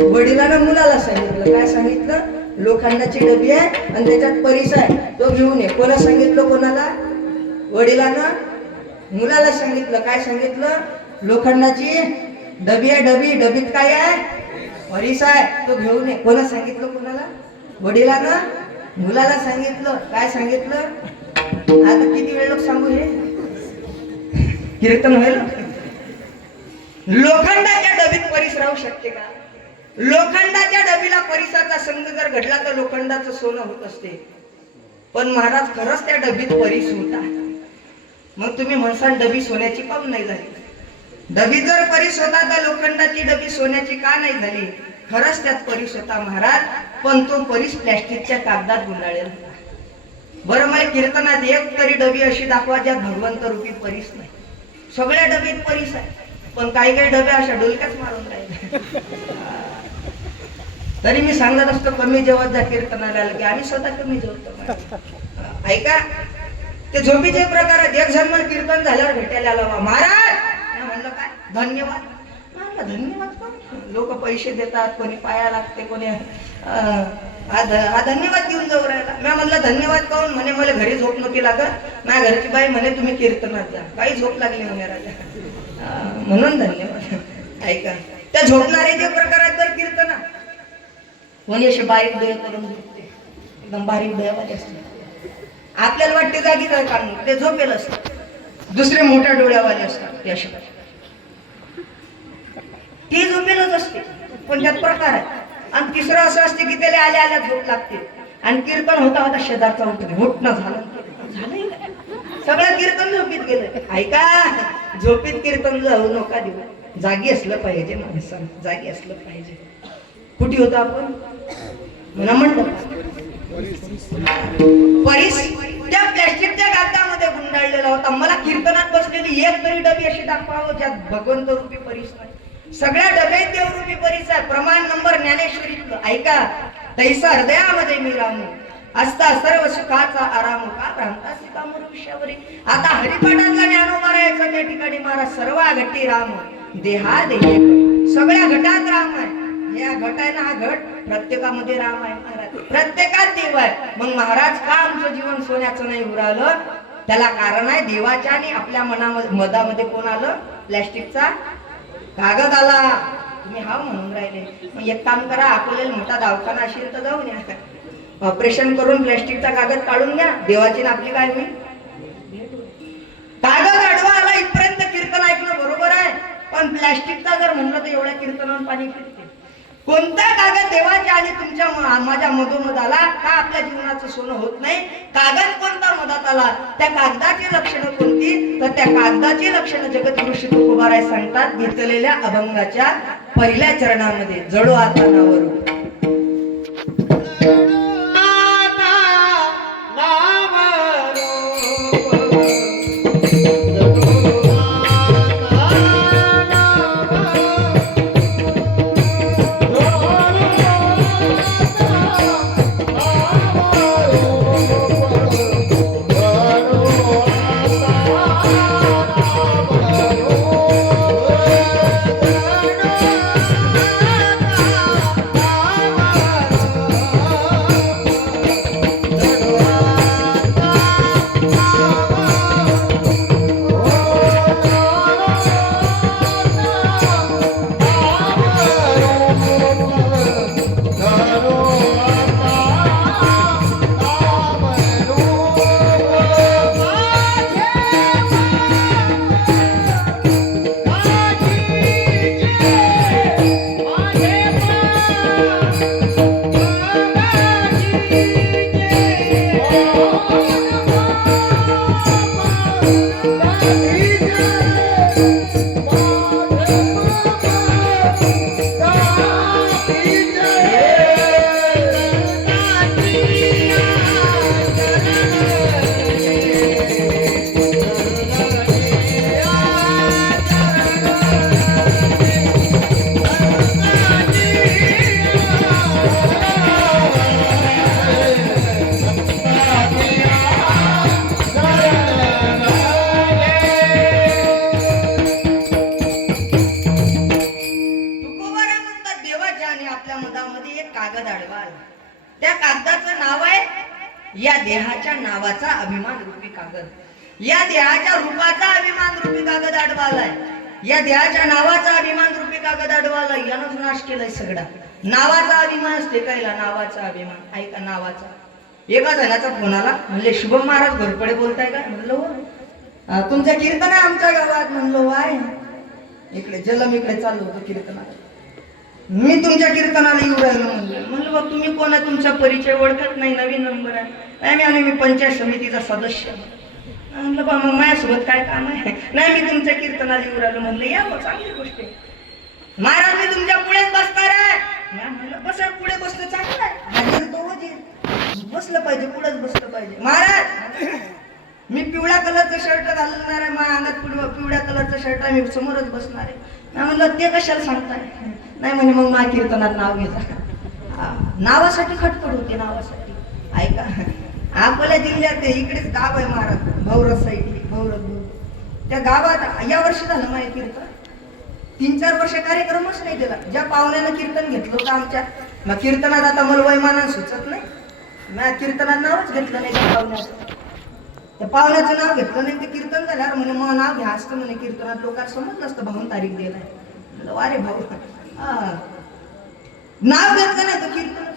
वडिलानं मुलाला सांगितलं. काय सांगितलं? लोखंडाची डबी आहे आणि त्याच्यात परीस आहे, तो घेऊन ये. कोणा सांगितलं? कोणाला? वडिलानं मुलाला सांगितलं. काय सांगितलं? लोखंडाची डबी आहे, डबीत काय आहे? परीस आहे, तो घेऊन ये. कोणा सांगितलं? कोणाला? वडिलानं मुलाला सांगितलं. काय सांगितलं? आता किती वेळ लोक सांगू हे कीर्तन व्हायला? लोखंडाच्या डबीत परीस राहू शकते का? लोखंडाच्या डबीला परीसाचा संग जर घडला तर लोखंडाचं सोनं होत असते. पण महाराज, खरंच त्या डबीत परीस होता. मग तुम्ही म्हणसाल डबी सोन्याची काऊन नाही झाली? डबी जर परीस होता तर लोखंडाची डबी सोन्याची का नाही झाली? खरंच त्यात परीस होता महाराज, पण तो परीस प्लॅस्टिकच्या कागदात गुंडाळलेला होता. बरं, मला कीर्तनात एक तरी डबी अशी दाखवा ज्यात भगवंत रूपी परीस नाही. सगळ्या डबीत परीस आहे, पण काही काही डब्या अशा डोलक्याच मारून राहिले. तरी मी सांगत असतो कमी जेवत जा कीर्तनाला की आम्ही स्वतः कमी जेवतो. ऐका, ते झोपीचे प्रकार. एक जण मला कीर्तन झाल्यावर भेटायला आला, महाराज म्हणलं काय? धन्यवाद. धन्यवाद लोक पैसे देतात, कोणी पाया लागते, कोणी हा धन्यवाद देऊन जाऊ राहिला. मी म्हणलं धन्यवाद काऊन? म्हणे मला घरी झोप नव्हती लागत, माझ्या घरची बाई म्हणे तुम्ही कीर्तनात जा, काही झोप लागली म्हणे राजा, म्हणून धन्यवाद. ऐका, त्या झोपणारे जे प्रकार आहेत बरं कीर्तनात, कोणी असे बारीक डोळे करून झोपते, एकदम बारीक डोळ्यावाले असते. आपल्याला वाटते जागी काय काम, ते झोपेल असतात. दुसरे मोठ्या डोळ्यावाले असतात, ते असे ती झोपेलच असते, पण त्यात प्रकार आहे. आणि तिसरं असं असते की त्याला आल्या आल्या झोप लागते आणि कीर्तन होता होता शेजारचा उठते, उठणं झालं सगळं कीर्तन झोपीत गेलं. ऐका, झोपीत कीर्तन जाऊ नका देऊ. जागी असलं पाहिजे माणसानं, जागी असलं पाहिजे. कुठे होतो आपण? मला म्हणलं परीस त्या प्लॅस्टिकच्या कागदामध्ये गुंडाळलेला होता. मला कीर्तनात बसलेली एक तरी डबी अशी दाखवावं ज्यात भगवंत रूपी परीस नाही. सगळ्या डब्यात देवरूपी परीस आहे. प्रमाण नंबर ज्ञानेश्वरीतलं. ऐका, तैसा हृदयामध्ये मी राहून असता सर्व सुखाचा आराम का भ्रांता सिकामोर विषयावरी. आता हरिपाठातला ज्ञानोबा राहायचा त्या ठिकाणी महाराज सर्व घटी राम देहा देह सगळ्या घटात राम आहे. या घट आहे ना, हा घट प्रत्येकामध्ये राम आहे महाराज, प्रत्येकात देव आहे. मग महाराज का आमचं जीवन सोन्याचं नाही उरालं? त्याला कारण आहे देवाच्या आणि आपल्या मनामध्ये कोण आलं? प्लॅस्टिकचा कागद आला. तुम्ही हा म्हणून राहिले. मग एक काम करा, अकोल्याला मोठा दवाखाना असेल तर जाऊन या, ऑपरेशन करून प्लॅस्टिकचा कागद काढून घ्या. देवाची ना आपली काय होईल? कागद आडवा आला इथपर्यंत कीर्तन ऐकणं बरोबर आहे, पण प्लॅस्टिकचा जर म्हणलं तर एवढ्या कीर्तनावर पाणी फिरते. कोणता कागद देवाच्या आणि तुमच्या माझ्या मधोमध आला का आपल्या जीवनाचं सोनं होत नाही? कागद कोणता मधात आला? त्या कागदाची लक्षणं कोणती? तर त्या कागदाची लक्षणं जगद्गुरु श्री तुकोबाराय सांगतात घेतलेल्या अभंगाच्या पहिल्या चरणामध्ये. जडो आता नावरू या देहाच्या नावाचा अभिमान रूपी कागद, या देहाच्या रूपाचा अभिमान रूपी कागद अडवालाय, या देहाच्या नावाचा अभिमान रूपी कागद अडवालाय. यानंच नाश केलाय सगळा. नावाचा अभिमान असते कायला? नावाचा अभिमान. ऐका, नावाचा. एका जणाचा फोन आला, म्हणले शुभम महाराज घोरपडे बोलताय का? म्हणलं हो. तुमचं कीर्तन आहे आमच्या गावात. म्हणलो वाय. इकडे जलम इकडे चाललो होतो कीर्तनाला. मी तुमच्या कीर्तनाला येऊ राहिलो. म्हणलं बघ तुम्ही कोण आहे? तुमचा परिचय ओळखत नाही, नवीन नंबर आहे. आणि मी पंचायत समितीचा सदस्य. म्हणलं बा मग माझ्यासोबत काय काम आहे? नाही मी तुमच्या कीर्तनाला येऊ राहिलो. म्हणलं या मग चांगली गोष्ट आहे. महाराज मी तुमच्या पुढेच बसणार आहे. म्हणलं बस पुढे बसलं चांगलं आहे. बसलं पाहिजे, पुढेच बसलं पाहिजे. महाराज मी पिवळ्या कलरचं शर्ट घालणार आहे, माझ्या अंगात पिवळ्या कलरचं शर्ट आहे, मी समोरच बसणार आहे. म्हणलं ते कशाला सांगताय? नाही म्हणे मग माझ्या कीर्तनात नाव घेता. नावासाठी खटपट होते, नावासाठी. ऐका, अकोला जिल्ह्यात इकडेच गाव आहे महाराज, भौरत साईड, भौरत. त्या गावात या वर्षी झालं माझे कीर्तन. 3-4 वर्ष कार्यक्रमच नाही दिला. ज्या पाहुण्यानं कीर्तन घेतलं होतं आमच्या, मग कीर्तनात आता मला वैमानानं सुचत नाही. माझ्या कीर्तनात नावच घेतलं नाही त्या पाहुण्याचं. त्या पाहुण्याचं नाव घेतलं नाही, ते कीर्तन झाल्यावर म्हणे मग नाव घ्या असतं म्हणे कीर्तनात. लोकांना समजलं असतं भाऊन तारीख दिलाय. अरे भाऊ, नाव घेतलं नाही तर कीर्तन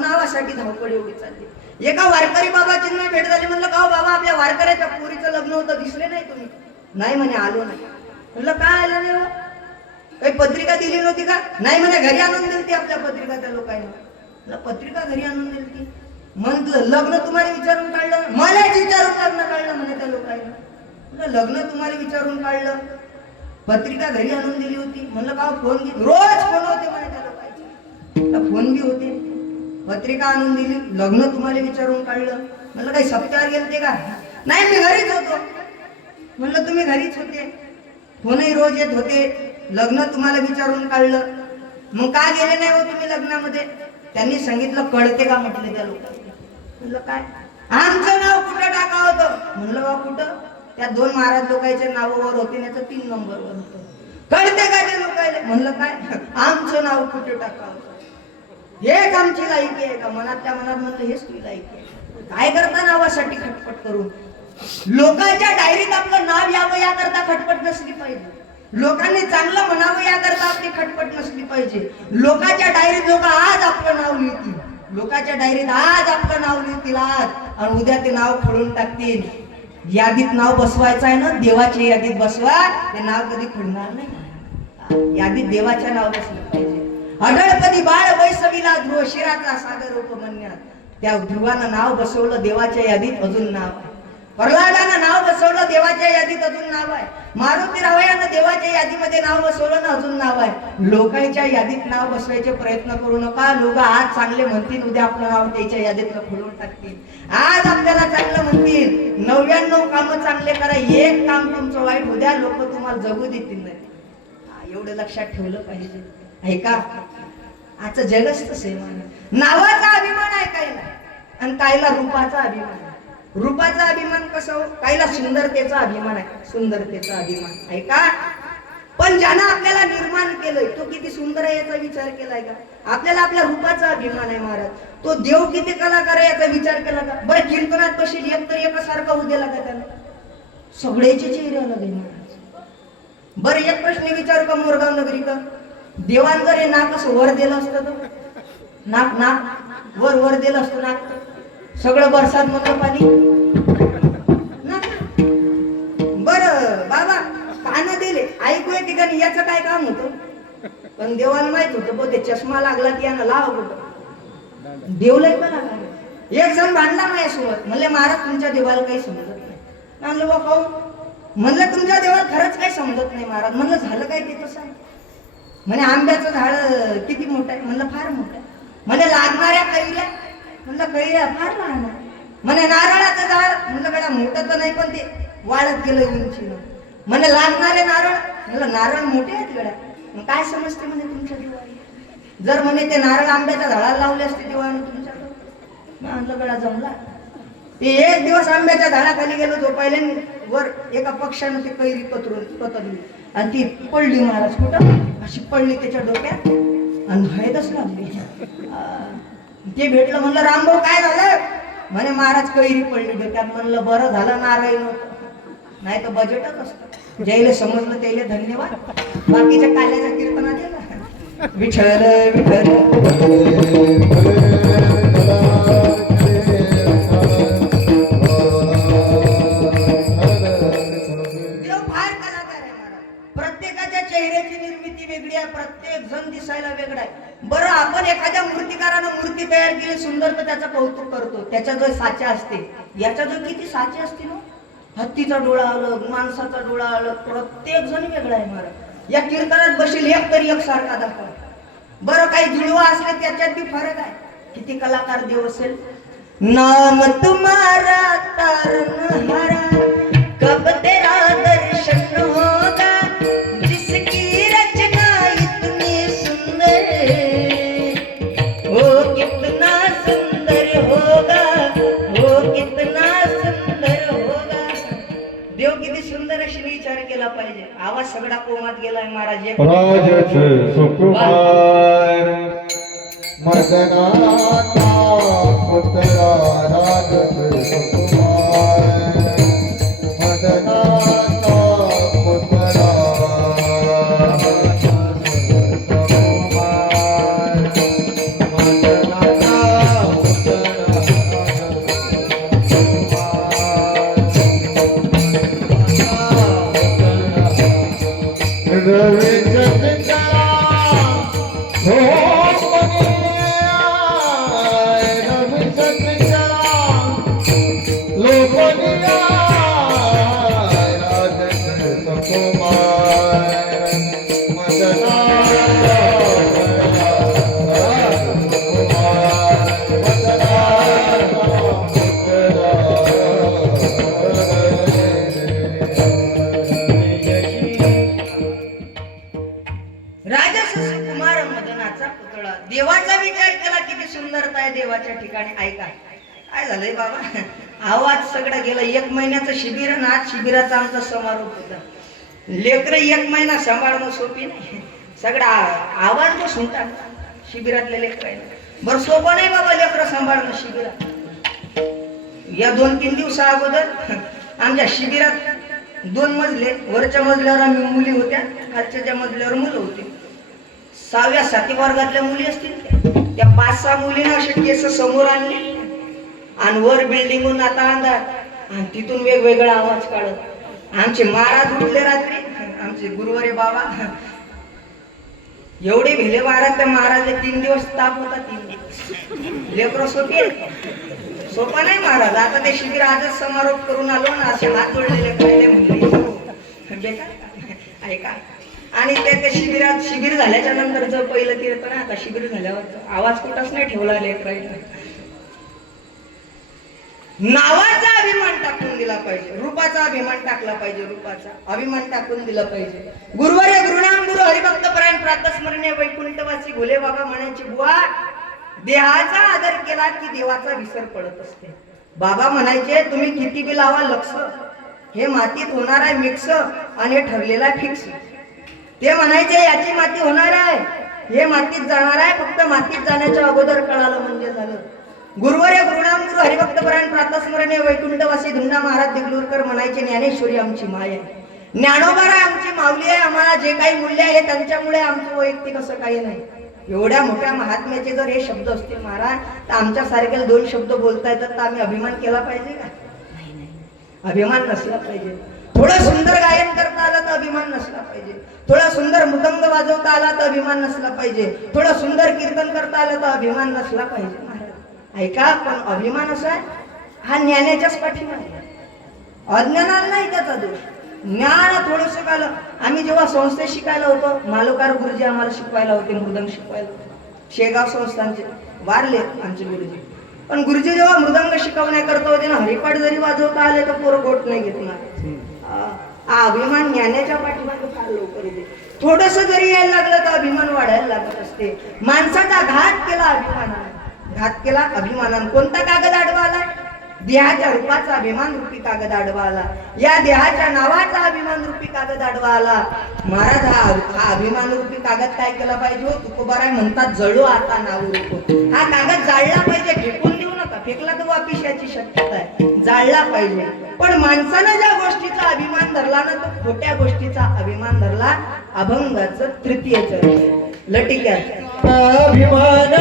नावासाठी धावपळ एवढी चालली. एका वारकरी बाबाची ना भेट झाली. म्हणलं का बाबा आपल्या वारकऱ्याच्या पोरीचं लग्न होतं, दिसले नाही तुम्ही? नाही म्हणे आलो नाही. म्हणलं काय आलं नाही? काही पत्रिका दिली नव्हती का? नाही म्हणे घरी आणून दिली ती आपल्या पत्रिका त्या लोकांना. पत्रिका घरी आणून दिली ती. म्हणलं लग्न तुम्हाला विचारून काढलं? मलाच विचारून लग्न काढलं म्हणे त्या लोकांना. लग्न तुम्हाला विचारून काढलं, पत्रिका घरी आणून दिली होती. म्हणलं का फोन घे, रोज फोन होते म्हणे त्या लोकांचे. फोन बी होते, पत्रिका आणून दिली, लग्न तुम्हाला विचारून काढलं. म्हणलं काही सप्त्यावर गेलते का? नाही मी घरीच होतो. म्हणलं तुम्ही घरीच होते, फोनही रोज येत होते, लग्न तुम्हाला विचारून काढलं, मग का गेले नाही हो तुम्ही लग्नामध्ये? त्यांनी सांगितलं कळते का म्हटले त्या लोकांना. म्हणलं काय? आमचं नाव कुठं टाका होतं? म्हणलं बा कुठं? त्या 2 महाराज लोकांच्या नावावर होते, त्याचं 3 नंबरवर होतं. कळते का ते लोकांना? म्हणलं काय? आमचं नाव कुठे टाका होतं? हेच आमची लायकी आहे का? मनातल्या मनात म्हणलं हेच तुझी लायकी आहे. काय करता नावासाठी खटपट करून? लोकांच्या डायरीत आपलं नाव यावं याकरता खटपट नसली पाहिजे. लोकांनी चांगलं म्हणावं याकरता आपली खटपट नसली पाहिजे. लोकांच्या डायरीत लोक आज आपलं नाव लिहितील, लोकांच्या डायरीत आज आपलं नाव लिहितील आज, आणि उद्या ते नाव खोडून टाकतील. यादीत नाव बसवायचं आहे ना, देवाच्या यादीत बसवा, ते नाव कधी खोडणार नाही. यादीत देवाच्या नाव बसलं पाहिजे. अढळपदी बाळ वैसवीला ध्रुव शिराचा सागर उपमन्यात, त्या ध्रुवानं नाव बसवलं देवाच्या यादीत, अजून नाव आहे. प्रल्हादानं नाव बसवलं देवाच्या यादीत, अजून नाव आहे. मारुती रावयानं देवाच्या यादीमध्ये नाव बसवलं ना, अजून नाव आहे. लोकांच्या यादीत नाव बसवायचे प्रयत्न करू नका. लोक आज चांगले म्हणतील, उद्या आपलं नाव त्याच्या यादीतलं खोडून टाकतील. आज आपल्याला चांगलं म्हणतील, 99 कामं चांगले करा, एक काम तुमचं वाईट, उद्या लोक तुम्हाला जगू देतील नाही. एवढं लक्षात ठेवलं पाहिजे, आहे का? आजचं जगच तसं आहे. नावाचा अभिमान आहे कायला, आणि कायला रूपाचा अभिमान आहे. रूपाचा अभिमान कसं? कायला सुंदरतेचा अभिमान आहे, सुंदरतेचा अभिमान आहे का? पण ज्यानं आपल्याला निर्माण केलंय तो किती सुंदर आहे याचा विचार केलाय का? आपल्याला आपल्या रूपाचा अभिमान आहे महाराज. तो देव किती कलाकार आहे याचा विचार केला का? बरं कीर्तनात बशील एक तर एकासारखा होऊ दिला का त्याला? सगळ्याचे चेहरे अलग आहे महाराज. बरं एक प्रश्न विचारू का मोरगाव नगरी का? देवान जर हे नाक असं वर दिलं असतं तर नाक नाक वर वर दिलं असतं नाक, सगळं बरसात मधलं पाणी ना. बरं बाबा कानं दिले, ऐकू येते का नाही याचं काय काम होतं? पण देवाला माहित होतं बघ ते चष्मा लागला की यानं लाव कुठं देवलंय का लागला. एक जण भांडला माझ्यासोबत, म्हणले महाराज तुमच्या देवाला काही समजत नाही. म्हणलं बा पाहू, म्हणलं तुमच्या देवाला खरंच काही समजत नाही महाराज. म्हणलं झालं काय ते तसं आहे? म्हणे आंब्याचं झाड किती मोठं आहे? म्हणलं फार मोठं आहे. म्हणे लागणाऱ्या कैऱ्या? म्हणलं कैऱ्या फार लहान आहे. म्हणे नारळाचं झाड? म्हणलं गड्या मोठं तर नाही पण ते वाढत गेलं उंचीनं. म्हणे लागणारे नारळ? म्हणलं नारळ मोठे आहेत गड्या. मग काय समजते म्हणे तुमच्या देवाला? जर म्हणे ते नारळ आंब्याच्या झाडाला लावले असते देवाने तुमच्याकडे, म्हणलं गड्या जमला. ते एक दिवस आंब्याच्या झाडाखाली गेलो झोपायला, वर एका पक्षानं ते कैरी पतरली आणि ती पडली महाराज. कुठं? अशी पडली त्याच्या डोक्यात आणि हळदच लागली. ते भेटलं, म्हणलं रामभाऊ काय झालं? म्हणे महाराज कैरी पडली डोक्यात. म्हणलं बरं झालं नारायण नव्हतं, नाही तर बजेटच असतं. ज्याला समजलं त्याला धन्यवाद, बाकीच्या काल्याच्या कीर्तनात गेला विठ्ठल विठ्ठल. प्रत्येक जण दिसायला वेगळा आहे. बरं आपण एखाद्या मूर्तिकारानं मूर्ती तयार केली सुंदर तर त्याचं कौतुक करतो, त्याच्या जो साच्या असते, याच्या जो किती साचे असते ना, हत्तीचा डोळा अलग, माणसाचा डोळा अलग, प्रत्येक जण वेगळा आहे महाराज. या कीर्तनात बशील एक तरी एक सारखा दाखवा. बरं काही जुळवा असले त्याच्यात बी फरक आहे. किती कलाकार देव असेल. नाम तुम्हारा तारनहारा कब तेरा दर्शन होगा, जिसकी रचना इतनी सुंदर वो कितना सुंदर होगा, वो कितना सुंदर होगा. देव किती सुंदर अशी विचार केला पाहिजे. आवाज सगळा कोमात गेलाय महाराज. राजच सुकुमार मदनाचा पुतळा, राजच सुकुमार मदनाचा पुतळा, झालंय बाबा, आवाज सगळा गेला. 1 महिन्याचं शिबिर आणि आज शिबिराचा आमचा समारोप होता. लेकरं 1 महिना सांभाळणं सोपी नाही, सगळा आवाज बसून टाकला शिबिरातले लेकर. बरं सोपं नाही बाबा लेकरं सांभाळणं शिबिरात. या 2-3 दिवसा अगोदर आमच्या शिबिरात 2 मजले, वरच्या मजल्यावर आम्ही मुली होत्या, खालच्या मजल्यावर मुलं होती. 6व्या-7व्या वर्गातल्या मुली असतील त्या 5-6 मुलींना असे केस समोर आणले आणि वर बिल्डिंगहून आता अंधार आणि तिथून वेगवेगळा आवाज काढत. आमचे महाराज उठले रात्री, आमचे गुरुवारी बाबा एवढे भिले महाराज. त्या महाराजला 3 दिवस ताप होता. 3 दिवस लेकरं सोपी सोपा नाही महाराज. आता ते शिबिर आजच समारोप करून आलो ना, असे हात जोडलेले पहिले म्हणले बेकार ऐका. आणि ते शिबिरात शिबिर झाल्याच्या नंतरचं पहिलं कीर्तन, आता शिबिर झाल्यावर आवाज कुठंच नाही ठेवला लेकरांना. नावाचा अभिमान टाकून दिला पाहिजे, रूपाचा अभिमान टाकला पाहिजे, रूपाचा अभिमान टाकून दिला पाहिजे. गुरुवारे गुरुनाम गुरु हरिभक्त परायण प्रातस्मरणीय वैकुंठवासी घोले बाबा म्हणायचे, बुवा देहाचा आदर केला की देवाचा विसर पडत असते. बाबा म्हणायचे, तुम्ही किती बी लावा लक्ष, हे मातीत होणार आहे मिक्स आणि ठरलेला आहे फिक्स. ते म्हणायचे याची माती होणार आहे, हे मातीत जाणार आहे, फक्त मातीत जाण्याच्या अगोदर कळालं म्हणजे झालं. गुरुवारे गुरुनाम गुरु हरिभक्त परायण प्रातस्मरणीय वैकुंठवासी धुंडा महाराज देगलूरकर म्हणायचे, ज्ञानेश्वरी आमची माय आहे, ज्ञानोबा आमची माऊली आहे, आम्हाला जे काही मूल्य आहे त्यांच्यामुळे आमचं वैयक्तिक असं काही नाही. एवढ्या मोठ्या महात्म्याचे जर हे शब्द असतील महाराज, तर आमच्या सारख्याला 2 शब्द बोलता येतात, तर आम्ही अभिमान केला पाहिजे का? नाही, अभिमान नसला पाहिजे. थोडं सुंदर गायन करता आलं तर अभिमान नसला पाहिजे, थोडा सुंदर मृदंग वाजवता आला तर अभिमान नसला पाहिजे, थोडं सुंदर कीर्तन करता आलं तर अभिमान नसला पाहिजे महाराज. ऐका, पण अभिमान असा आहे हा ज्ञानाच्याच पाठीमागे, अज्ञानाला नाही त्याचा दोष. ज्ञान थोडस आलं. आम्ही जेव्हा संस्थेत शिकायला होतो, मालोकार गुरुजी आम्हाला शिकवायला होते, मृदंग शिकवायला, शेगाव संस्थांचे वारले आमचे गुरुजी. पण गुरुजी जेव्हा मृदंग शिकवण्या करता होते ना, हरिपाठ जरी वाजवता आले तर पोरं गोट नाही घेतणार. अभिमान ज्ञानाच्या पाठीमागे फार लवकर येते. थोडस जरी यायला लागलं तर अभिमान वाढायला लागत असते. माणसाचा घात केला अभिमानाने, घात केला अभिमानाने. कोणता कागद आडवा आला? देहाच्या रूपाचा अभिमान रूपी कागद आडवा आला, या देहाच्या नावाचा अभिमान रूपी कागद आडवा आला. महाराज हा अभिमान रूपी कागद काय केला पाहिजे? तुकोबाराय म्हणतात, जळू आता नाव रूप. हा कागद जाळला पाहिजे, फेकून देऊ नका. फेकला तर वापिस याची शक्यता आहे, जाळला पाहिजे. पण माणसानं ज्या गोष्टीचा अभिमान धरला ना, तो खोट्या गोष्टीचा अभिमान धरला. अभंगाचं 3य चरण लटिक्याचं अभिमान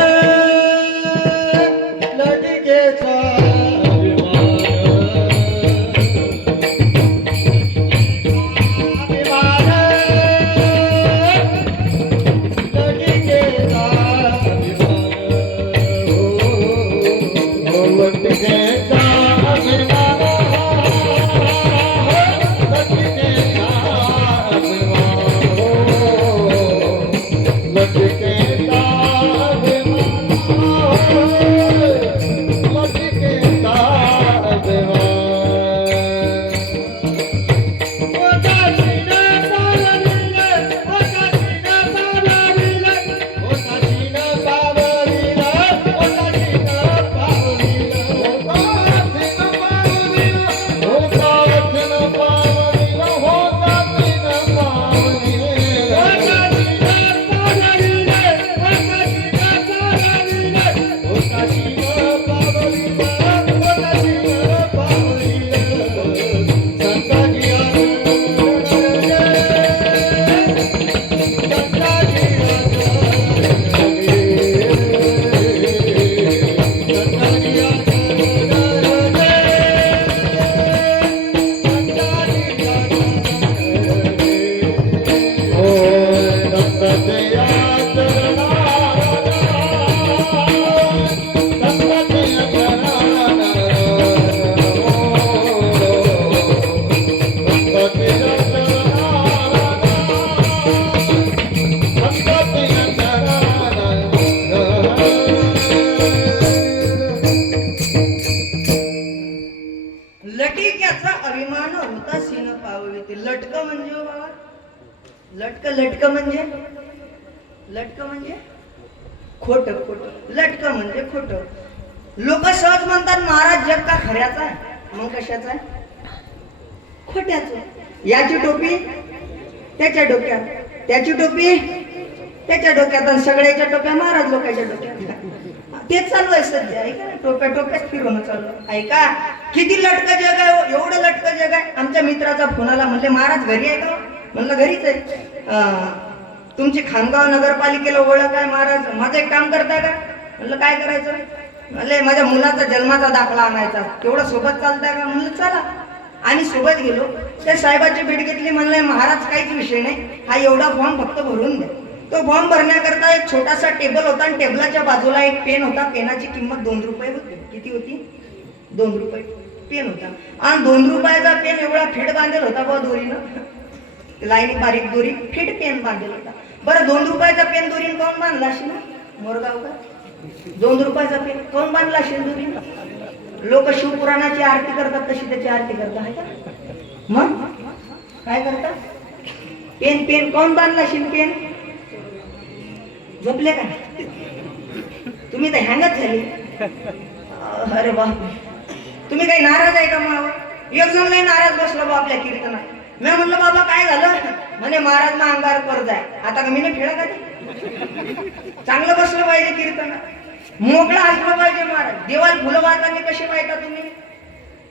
लटिकेचा लटक म्हणजे खोट, खोट लटक म्हणजे खोट. लोक सहज म्हणतात महाराज जग का खऱ्याचा आहे, मग कशाचा आहे? खोट्याचं. याची टोपी त्याच्या डोक्यात, त्याची टोपी त्याच्या डोक्यात, आणि सगळ्याच्या टोप्या महाराज लोकांच्या डोक्यात. तेच चालू आहे सध्या, ऐका ना, टोप्या टोप्याच फिरवणं चालू आहे. ऐका किती लटकं जग आहे, एवढं लटकं जग आहे. आमच्या मित्राचा फोन आला, म्हणले महाराज घरी आहे का? म्हणलं घरीच आहे. तुमची खामगाव नगरपालिकेला ओळख आहे महाराज, माझं एक काम करताय का? म्हणलं काय करायचं? म्हणले माझ्या मुलाचा जन्माचा दाखला आणायचा, तेवढं सोबत चालताय का? म्हणलं चला. आम्ही सोबत गेलो, त्या साहेबाची भेट घेतली. म्हणले महाराज काहीच विषय नाही, हा एवढा फॉर्म फक्त भरून द्या. तो फॉर्म भरण्याकरता एक छोटासा टेबल होता, आणि टेबलाच्या बाजूला एक पेन होता. पेनाची किंमत 2 रुपये होती. किती होती? 2 रुपये पेन होता. आणि 2 रुपयाचा पेन एवढा फिट बांधेल होता बा दोरीनं, लाईनी बारीक दोरी, फिट पेन बांधेल होता. बरं 2 रुपयाचा पेन दोरीनं कोण बांधला असेल ना? मोरगाव का? 2 रुपयाचा पेन कोण बांधला असेल दोरीनं? लोक शिवपुराणाची आरती करतात तशी त्याची आरती करतात. मग काय करतात? पेन पेन कोण बांधला असेल? पेन झोपले का तुम्ही? तर हँगच झाली. अरे बाप, तुम्ही काही नाराज आहे का? मग एक जण नाही नाराज बसलो बा आपल्या कीर्तनात. मी म्हणलं बाबा काय झालं? म्हणे महाराज ना अंगार कर्ज आहे. आता का मी नाही फेडा का? चांगलं बसलं पाहिजे कीर्तनात, मोकळा असलं पाहिजे महाराज. देवाल फुलं वाहताना कसे वाहता तुम्ही?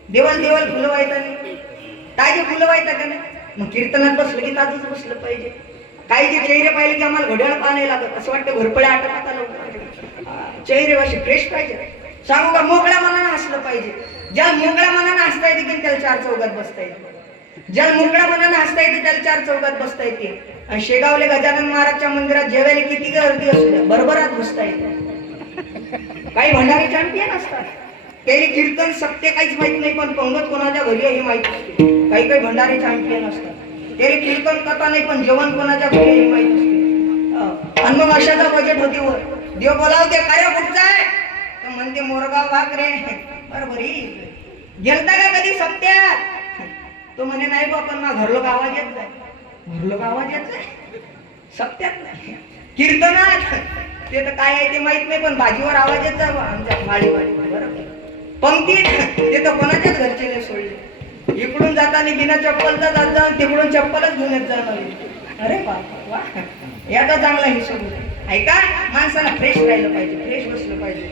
देवाल देवाल फुलं वाहताना ताजी फुलं वाहता का नाही? मग कीर्तनात बसलं की ताजच बसलं पाहिजे. काही जे चेहरे पाहिले की आम्हाला घड्याळ पाहायला लागत, असं वाटतं घरपळे आटपाता लवकर. चेहरे असे फ्रेश पाहिजे. सांगू का? मोकळ्या मनानं हसलं पाहिजे. ज्या मोकळ्या मनानं हसता येते की त्याला 4 चौघात बसता येते. ज्याला मोकळ्या मनानं हसता येते त्याला 4 चौघात बसता येते. आणि शेगावले गजानन महाराजच्या मंदिरात जेवायला किती गर्दी असू द्या, बरोबरात बसता येते. काही भंडारी चॅम्पियन असतात, त्याने कीर्तन सत्य काहीच माहित नाही, पण पंगत कोणाच्या घरी आहे हे माहित असते. काही काही भंडारी चॅम्पियन असतात, त्याने कीर्तन कथा नाही, पण जेवण कोणाच्या घरी आहे हे माहित असते. आणि मग अशाचा बजेट होते वर. देव बोलावते, कार्य कुठचं आहे? तर म्हणते मोरगाव भाग रे. बरोबर गेलता का कधी सत्यात? तो म्हणे नाही बा, पण माझा घरलोक आवाज येत जाय. घरलोक आवाज येत जाय सत्यात नाही, कीर्तनात. ते तर काय आहे ते माहित नाही, पण भाजीवर आवाज येत जा आमच्या माळी वाडी. बरोबर पंक्तीत ते तर कोणाच्याच घरचे नाही सोडले. इकडून जाताना बिना चप्पलचा जात जा, तिकडून चप्पलच घेऊन येत जाणार. अरे वा, याचा चांगला हिशोब. ऐका, माणसाला फ्रेश राहिलं पाहिजे, फ्रेश बसलं पाहिजे.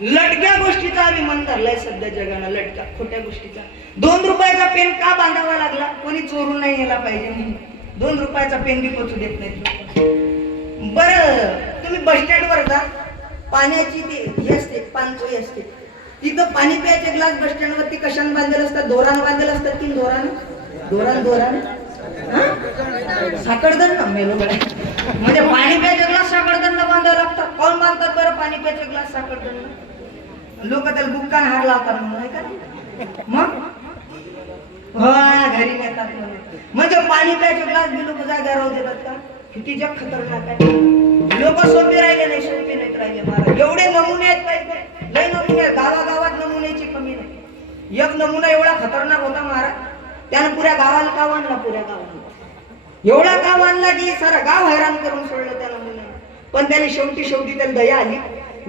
लटक्या गोष्टीचा अभिमान धरलाय सध्या जगानं, लटका खोट्या गोष्टीचा. 2 रुपयाचा पेन का बांधावा लागला? कोणी चोरून नाही गेला पाहिजे म्हणून. 2 रुपयाचा पेन बी पोचू देत नाही. बरं तुम्ही बस स्टँडवर जा, पाण्याची हे असते, पाणचोई असते, तिथं पाणी प्यायचे ग्लास बस स्टँड वरती कशाने बांधलेले असतात? दोरानं बांधलेलं असतात की दोरानं साखळदंड मेलो म्हणजे पाणी प्यायचे ग्लास साखळदंड बांधावं लागतात. कोण बांधतात बरं पाणी प्यायचे ग्लास साखळदंड? लोक त्याला बुक्कान हार लावतात म्हणून, का? मग घरी नेतात म्हणून. म्हणजे पाणी प्यायचे ग्लास बी लोक जाग्यावर देतात का? किती जग खतरनाक आहे. लोक सोपे राहिले नाही, सोपे नाहीत राहिले महाराज. एवढे नमुने आहेत पाहिजे, लय नमुने आहेत. गावागावात नमुन्याची कमी नाही. एक नमुना एवढा खतरनाक होता महाराज, त्यानं पुऱ्या गावाला काव आणला. पुऱ्या गावाला एवढा काव आणला की सारा गाव हैराण करून सोडलं त्या नमुन्याने. पण त्याने शेवटी त्याला दया आली.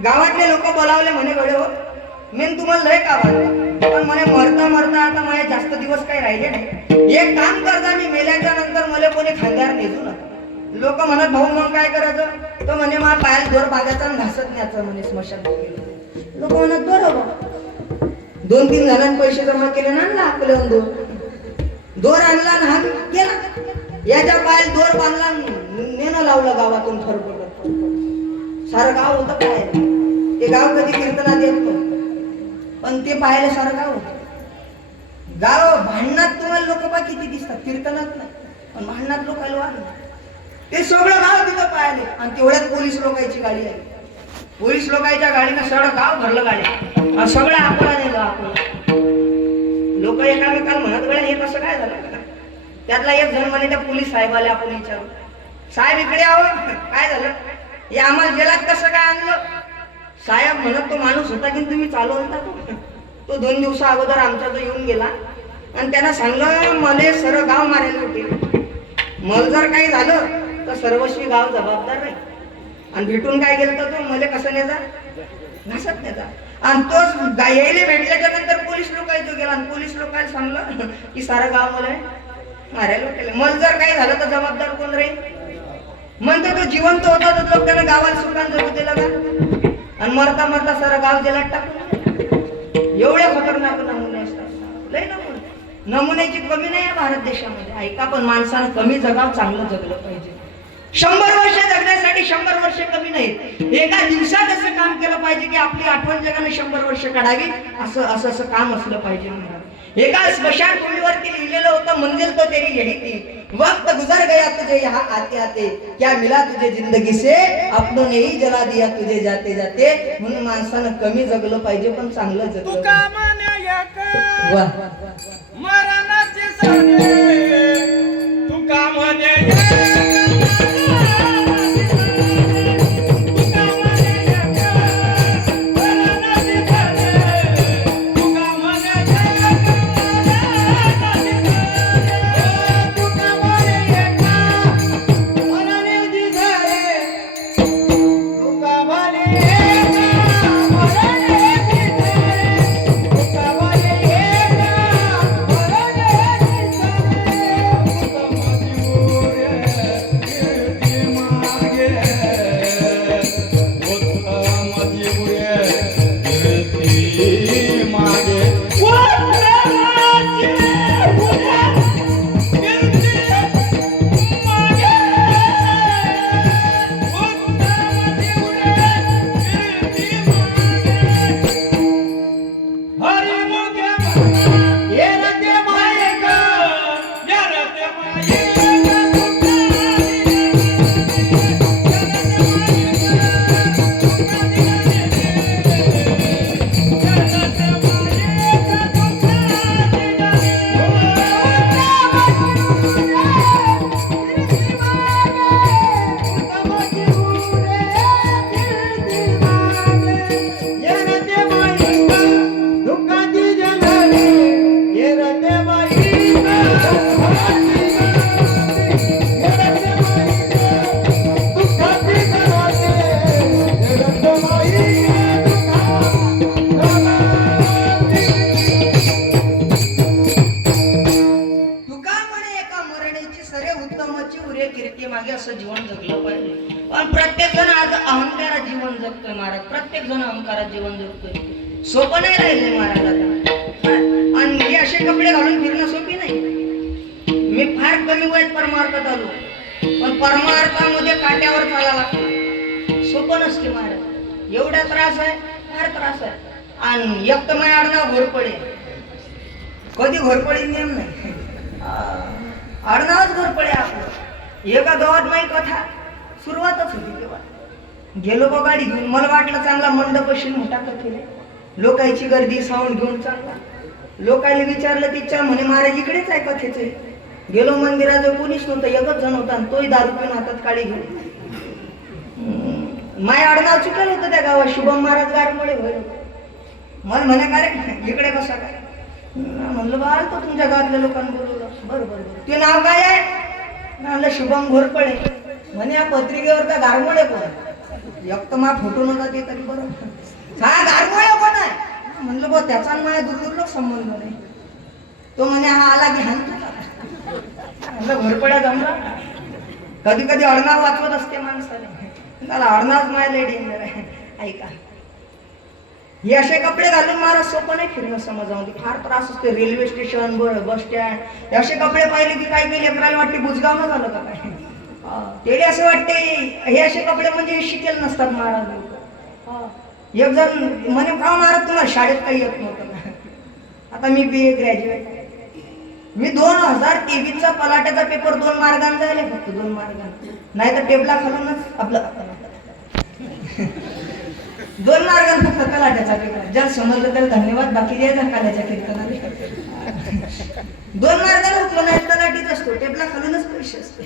गावातले लोक बोलावले, म्हणे गडे हो मेन तुम्हाला लय काव आलं, पण म्हणे मरता आता माझे जास्त दिवस काही राहिले नाही. एक काम करता, मी मेल्याच्या नंतर मला कोणी खांद्यावर नेजू नका. लोक म्हणत भाऊ मग काय करायचं? तो म्हणे मला पायाला दोर बांधायचा आणि घासत न्यायचं म्हणे स्मशान. लोक म्हणत बरोबर. 2-3 जणांनी पैसे जमा केले ना, आणला आपल्याहून दोर आणला आणि हा गेला. याच्या पायाला दोर बांधला, नेणं लावलं गावातून ठरवलं. सारं गाव होतं काय, ते गाव कधी कीर्तनात येत नाही, पण ते पाहायला सारं गाव होतं. गाव भांडणात तुम्हाला लोक पा किती दिसतात, कीर्तनात नाही, पण भांडणात लोकांना वाढलं. ते सगळं गाव तिथं पाहिले. आणि तेवढ्यात पोलीस लोकांची गाडी आली. पोलीस लोकांच्या गाडीनं सगळं गाव भरलं गाडी, सगळं आपला नेलं. आपलं लोक एकामेकाला म्हणत गळे हे कसं काय झालं? त्यातला एक जण म्हणे त्या पोलीस साहेबाला आपण विचारू, साहेब इकडे आहो, काय झालं? हे आम्हाला जेलात कसं काय आणलं? साहेब म्हणत तो माणूस होता की तुम्ही चालवता तो 2 दिवसा अगोदर आमच्या तो येऊन गेला आणि त्यांना सांगलं मला सर्व गाव मारायला होते, मला जर काही झालं तर सर्वस्वी गाव जबाबदार नाही. आणि भेटून काय गेलं तर तो मला कसं नेजा घासत त्याचा. आणि तोच यायला भेटल्याच्या नंतर पोलीस लोकांचं गेला आणि पोलीस लोकांना सांगलं की सारं गाव मला मारायला केलं. मला जर काही झालं तर जबाबदार कोण राहील? म्हणतो तो जिवंत होता तर लोक त्याला गावाला सुखान जगू दिलं का? आणि मरता मरता सारं गाव जेलात टाकून. एवढे खतरनाक नमुने असतात. लय नमुन्याची कमी नाही आहे भारत देशामध्ये. ऐका, पण माणसानं कमी जगाव, चांगलं जगलं पाहिजे. 100 वर्ष जगण्यासाठी 100 वर्ष कमी नाहीत. एका दिवसात असं काम केलं पाहिजे की आपली आठवण जगाने 100 वर्ष काढावी. असं काम असलं पाहिजे. एका स्मशान भूमीवरती लिहिलेलं होतं, मंजिल तो तेरी यही थी, वक्त गुजर गया तुझे यहाँ आते आते, क्या मिला तुझे जिंदगी से, अपनों ने ही जला दिया तुझे जाते जाते. म्हणून माणसानं कमी जगलं पाहिजे पण चांगलं जगलं पाहिजे. वा मरणाचे सणे तुका म्हणे असं जीवन जगलं पाहिजे. पण प्रत्येक जण आज अहंकारात जीवन जगतोय महाराज. प्रत्येक जण अहंकारात जीवन जगतोय. सोपं नाही राहिले महाराज आता. आणि हे असे कपडे घालून फिरणं सोपी नाही. मी फार कमी वयात परमार्थात आलो, पण परमार्थामध्ये काट्यावर चालायला लागतं. सोपं नसते महाराज. एवढा त्रास आहे, फार त्रास आहे. आणि एक तर माझ्या आडनाव घोरपडे. कधी घोरपडी नियम नाही, आडनावच घोरपडे आपलं. एका गावात माझी कथा सुरुवातच होती. तेव्हा गेलो बा गाडी घेऊन. मला वाटलं चांगला मंडप असेल मोठा कथेला, लोकांची गर्दी, साऊंड घेऊन चांगला. लोकांनी विचारलं तिच्या, म्हणे महाराज इकडेच आहे कथेचे. गेलो मंदिराजवळ, कोणीच नव्हतं, एकच जण होता आणि तोही दारू पिऊन हातात काळी घेऊन. माझ्या आडनाव चुकेल होतं त्या गावात, शुभम महाराज गारमुळे होईल. मला म्हणे का रे इकडे बसा काय? म्हणलं बा आलतो तुमच्या गावातल्या लोकांना बोलवलं. बरं बरं बरं, ते नाव काय आहे? म्हणलं शुभम घोरपडे. म्हणे या पत्रिकेवर का गारमुळे कोण? एक मा फोटो नव्हता ते तरी बरं. हा गारमुळे कोण आहे? म्हणलं बा त्याचा माझ्या दूरदूरला संबंध नाही. तो म्हणे हा आला की हान तुला. म्हणलं घोरपड्या जमला. कधी कधी अडनाव वाचवत असते माणसाने. त्याला अडनावच माझ्या लय डेंजर आहे. ऐका, हे असे कपडे घालून महाराज सोपं नाही फिरणं समाजामध्ये. फार त्रास असते. रेल्वे स्टेशन, बस स्टँड, असे कपडे पाहिले की काय केले लेकराला वाटते बुजगाव झालं का काय. तेले असं वाटते हे असे कपडे म्हणजे शिकेल नसतात महाराज. एक जण म्हणे का महाराज तुम्हाला शाळेत काही येत नव्हतं का? आता मी BA ग्रॅज्युएट. मी 2023चा पलाट्याचा पेपर 2 मार्गाने जायला, फक्त 2 मार्गाने. नाही तर टेबला खालूनच आपलं 2 मार्गाने फक्त तलाट्याचा पेपर. ज्याला समजलं त्याला धन्यवाद, बाकी जे काल्याच्या कीर्तनाने 2 मार्गाने उठलो नाही तलाठीच असतो, टेबला खालूनच पैसे असते.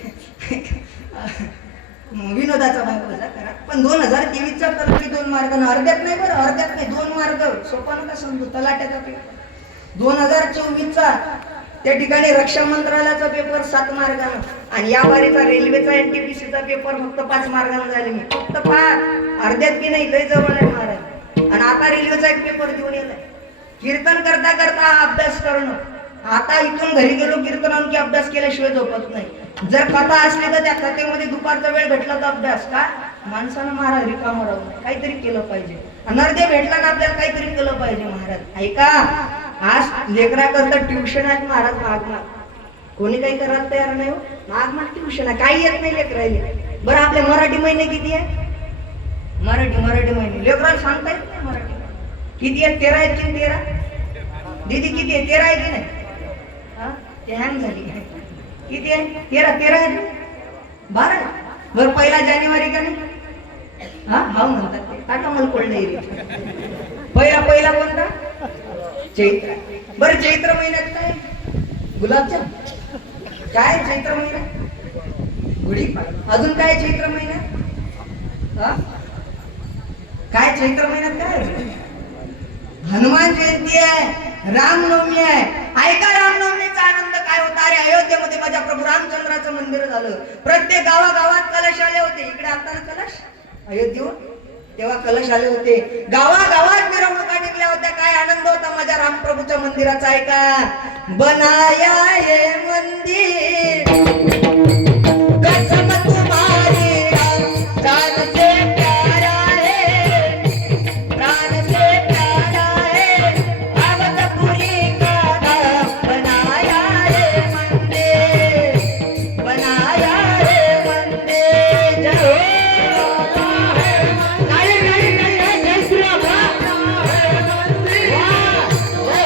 विनोदाचा भाग वजा करा. पण 2023चा तलाठी 2 मार्गाने, अर्ध्यात नाही बरं, अर्ध्यात नाही, 2 मार्ग. सोपा नका समजू. तलाट्याचा पेपर 2024चा त्या ठिकाणी रक्षा मंत्रालयाचा पेपर 7 मार्गाने, आणि या बारीचा रेल्वेचा NTPCचा पेपर फक्त 5 मार्गाने झाले. मी फक्त 5, अर्ध्यात बी नाही, लय जवळ आहे महाराज. आणि आता रेल्वेचा एक पेपर देऊन येलाय. कीर्तन करता करता अभ्यास करणं. आता इथून घरी गेलो कीर्तन की अभ्यास केल्याशिवाय झोपत नाही. जर कथा असली तर त्या कथेमध्ये दुपारचा वेळ भेटला तर अभ्यास का माणसानं महाराज रिकामं राहू नये, काहीतरी केलं पाहिजे. नरदे भेटला ना आपल्याला काहीतरी केलं पाहिजे. महाराज ऐका, आज लेकरा करता ट्युशन आहे महाराज. माग कोणी काही करायला तयार नाही हो. माग ट्युशन आहे, काही येत नाही लेकरायले. बरं आपले मराठी महिने किती आहे? मराठी महिने लेकराला सांगता येत नाही. मराठी किती आहेत? 13 आहेत की 13? दीदी किती आहे? 13 आहे की नाही? ते हँग झाली. किती आहे? 13 आहे. 12. बरं 1 जानेवारी का नाही? हा म्हणतात ते. टाका मला कोल्ड पहिला कोणता? चैत्र. बरं चैत्र महिन्यात काय? गुलाबजाम. काय चैत्र महिन्यात? गुढीपाडवा. अजून काय चैत्र महिन्यात? काय चैत्र महिन्यात काय? हनुमान जयंती आहे, रामनवमी आहे. ऐका रामनवमीचा आनंद काय होता. अरे अयोध्येमध्ये माझ्या प्रभू रामचंद्राचं मंदिर झालं. प्रत्येक गावागावात कलश आले होते. इकडे आता कलश अयोध्येवर तेव्हा कलश आले होते. गावागावात मिरवणुका निघल्या होत्या. काय आनंद होता माझ्या रामप्रभूच्या मंदिराचा. ऐका, बनाया ये मंदिर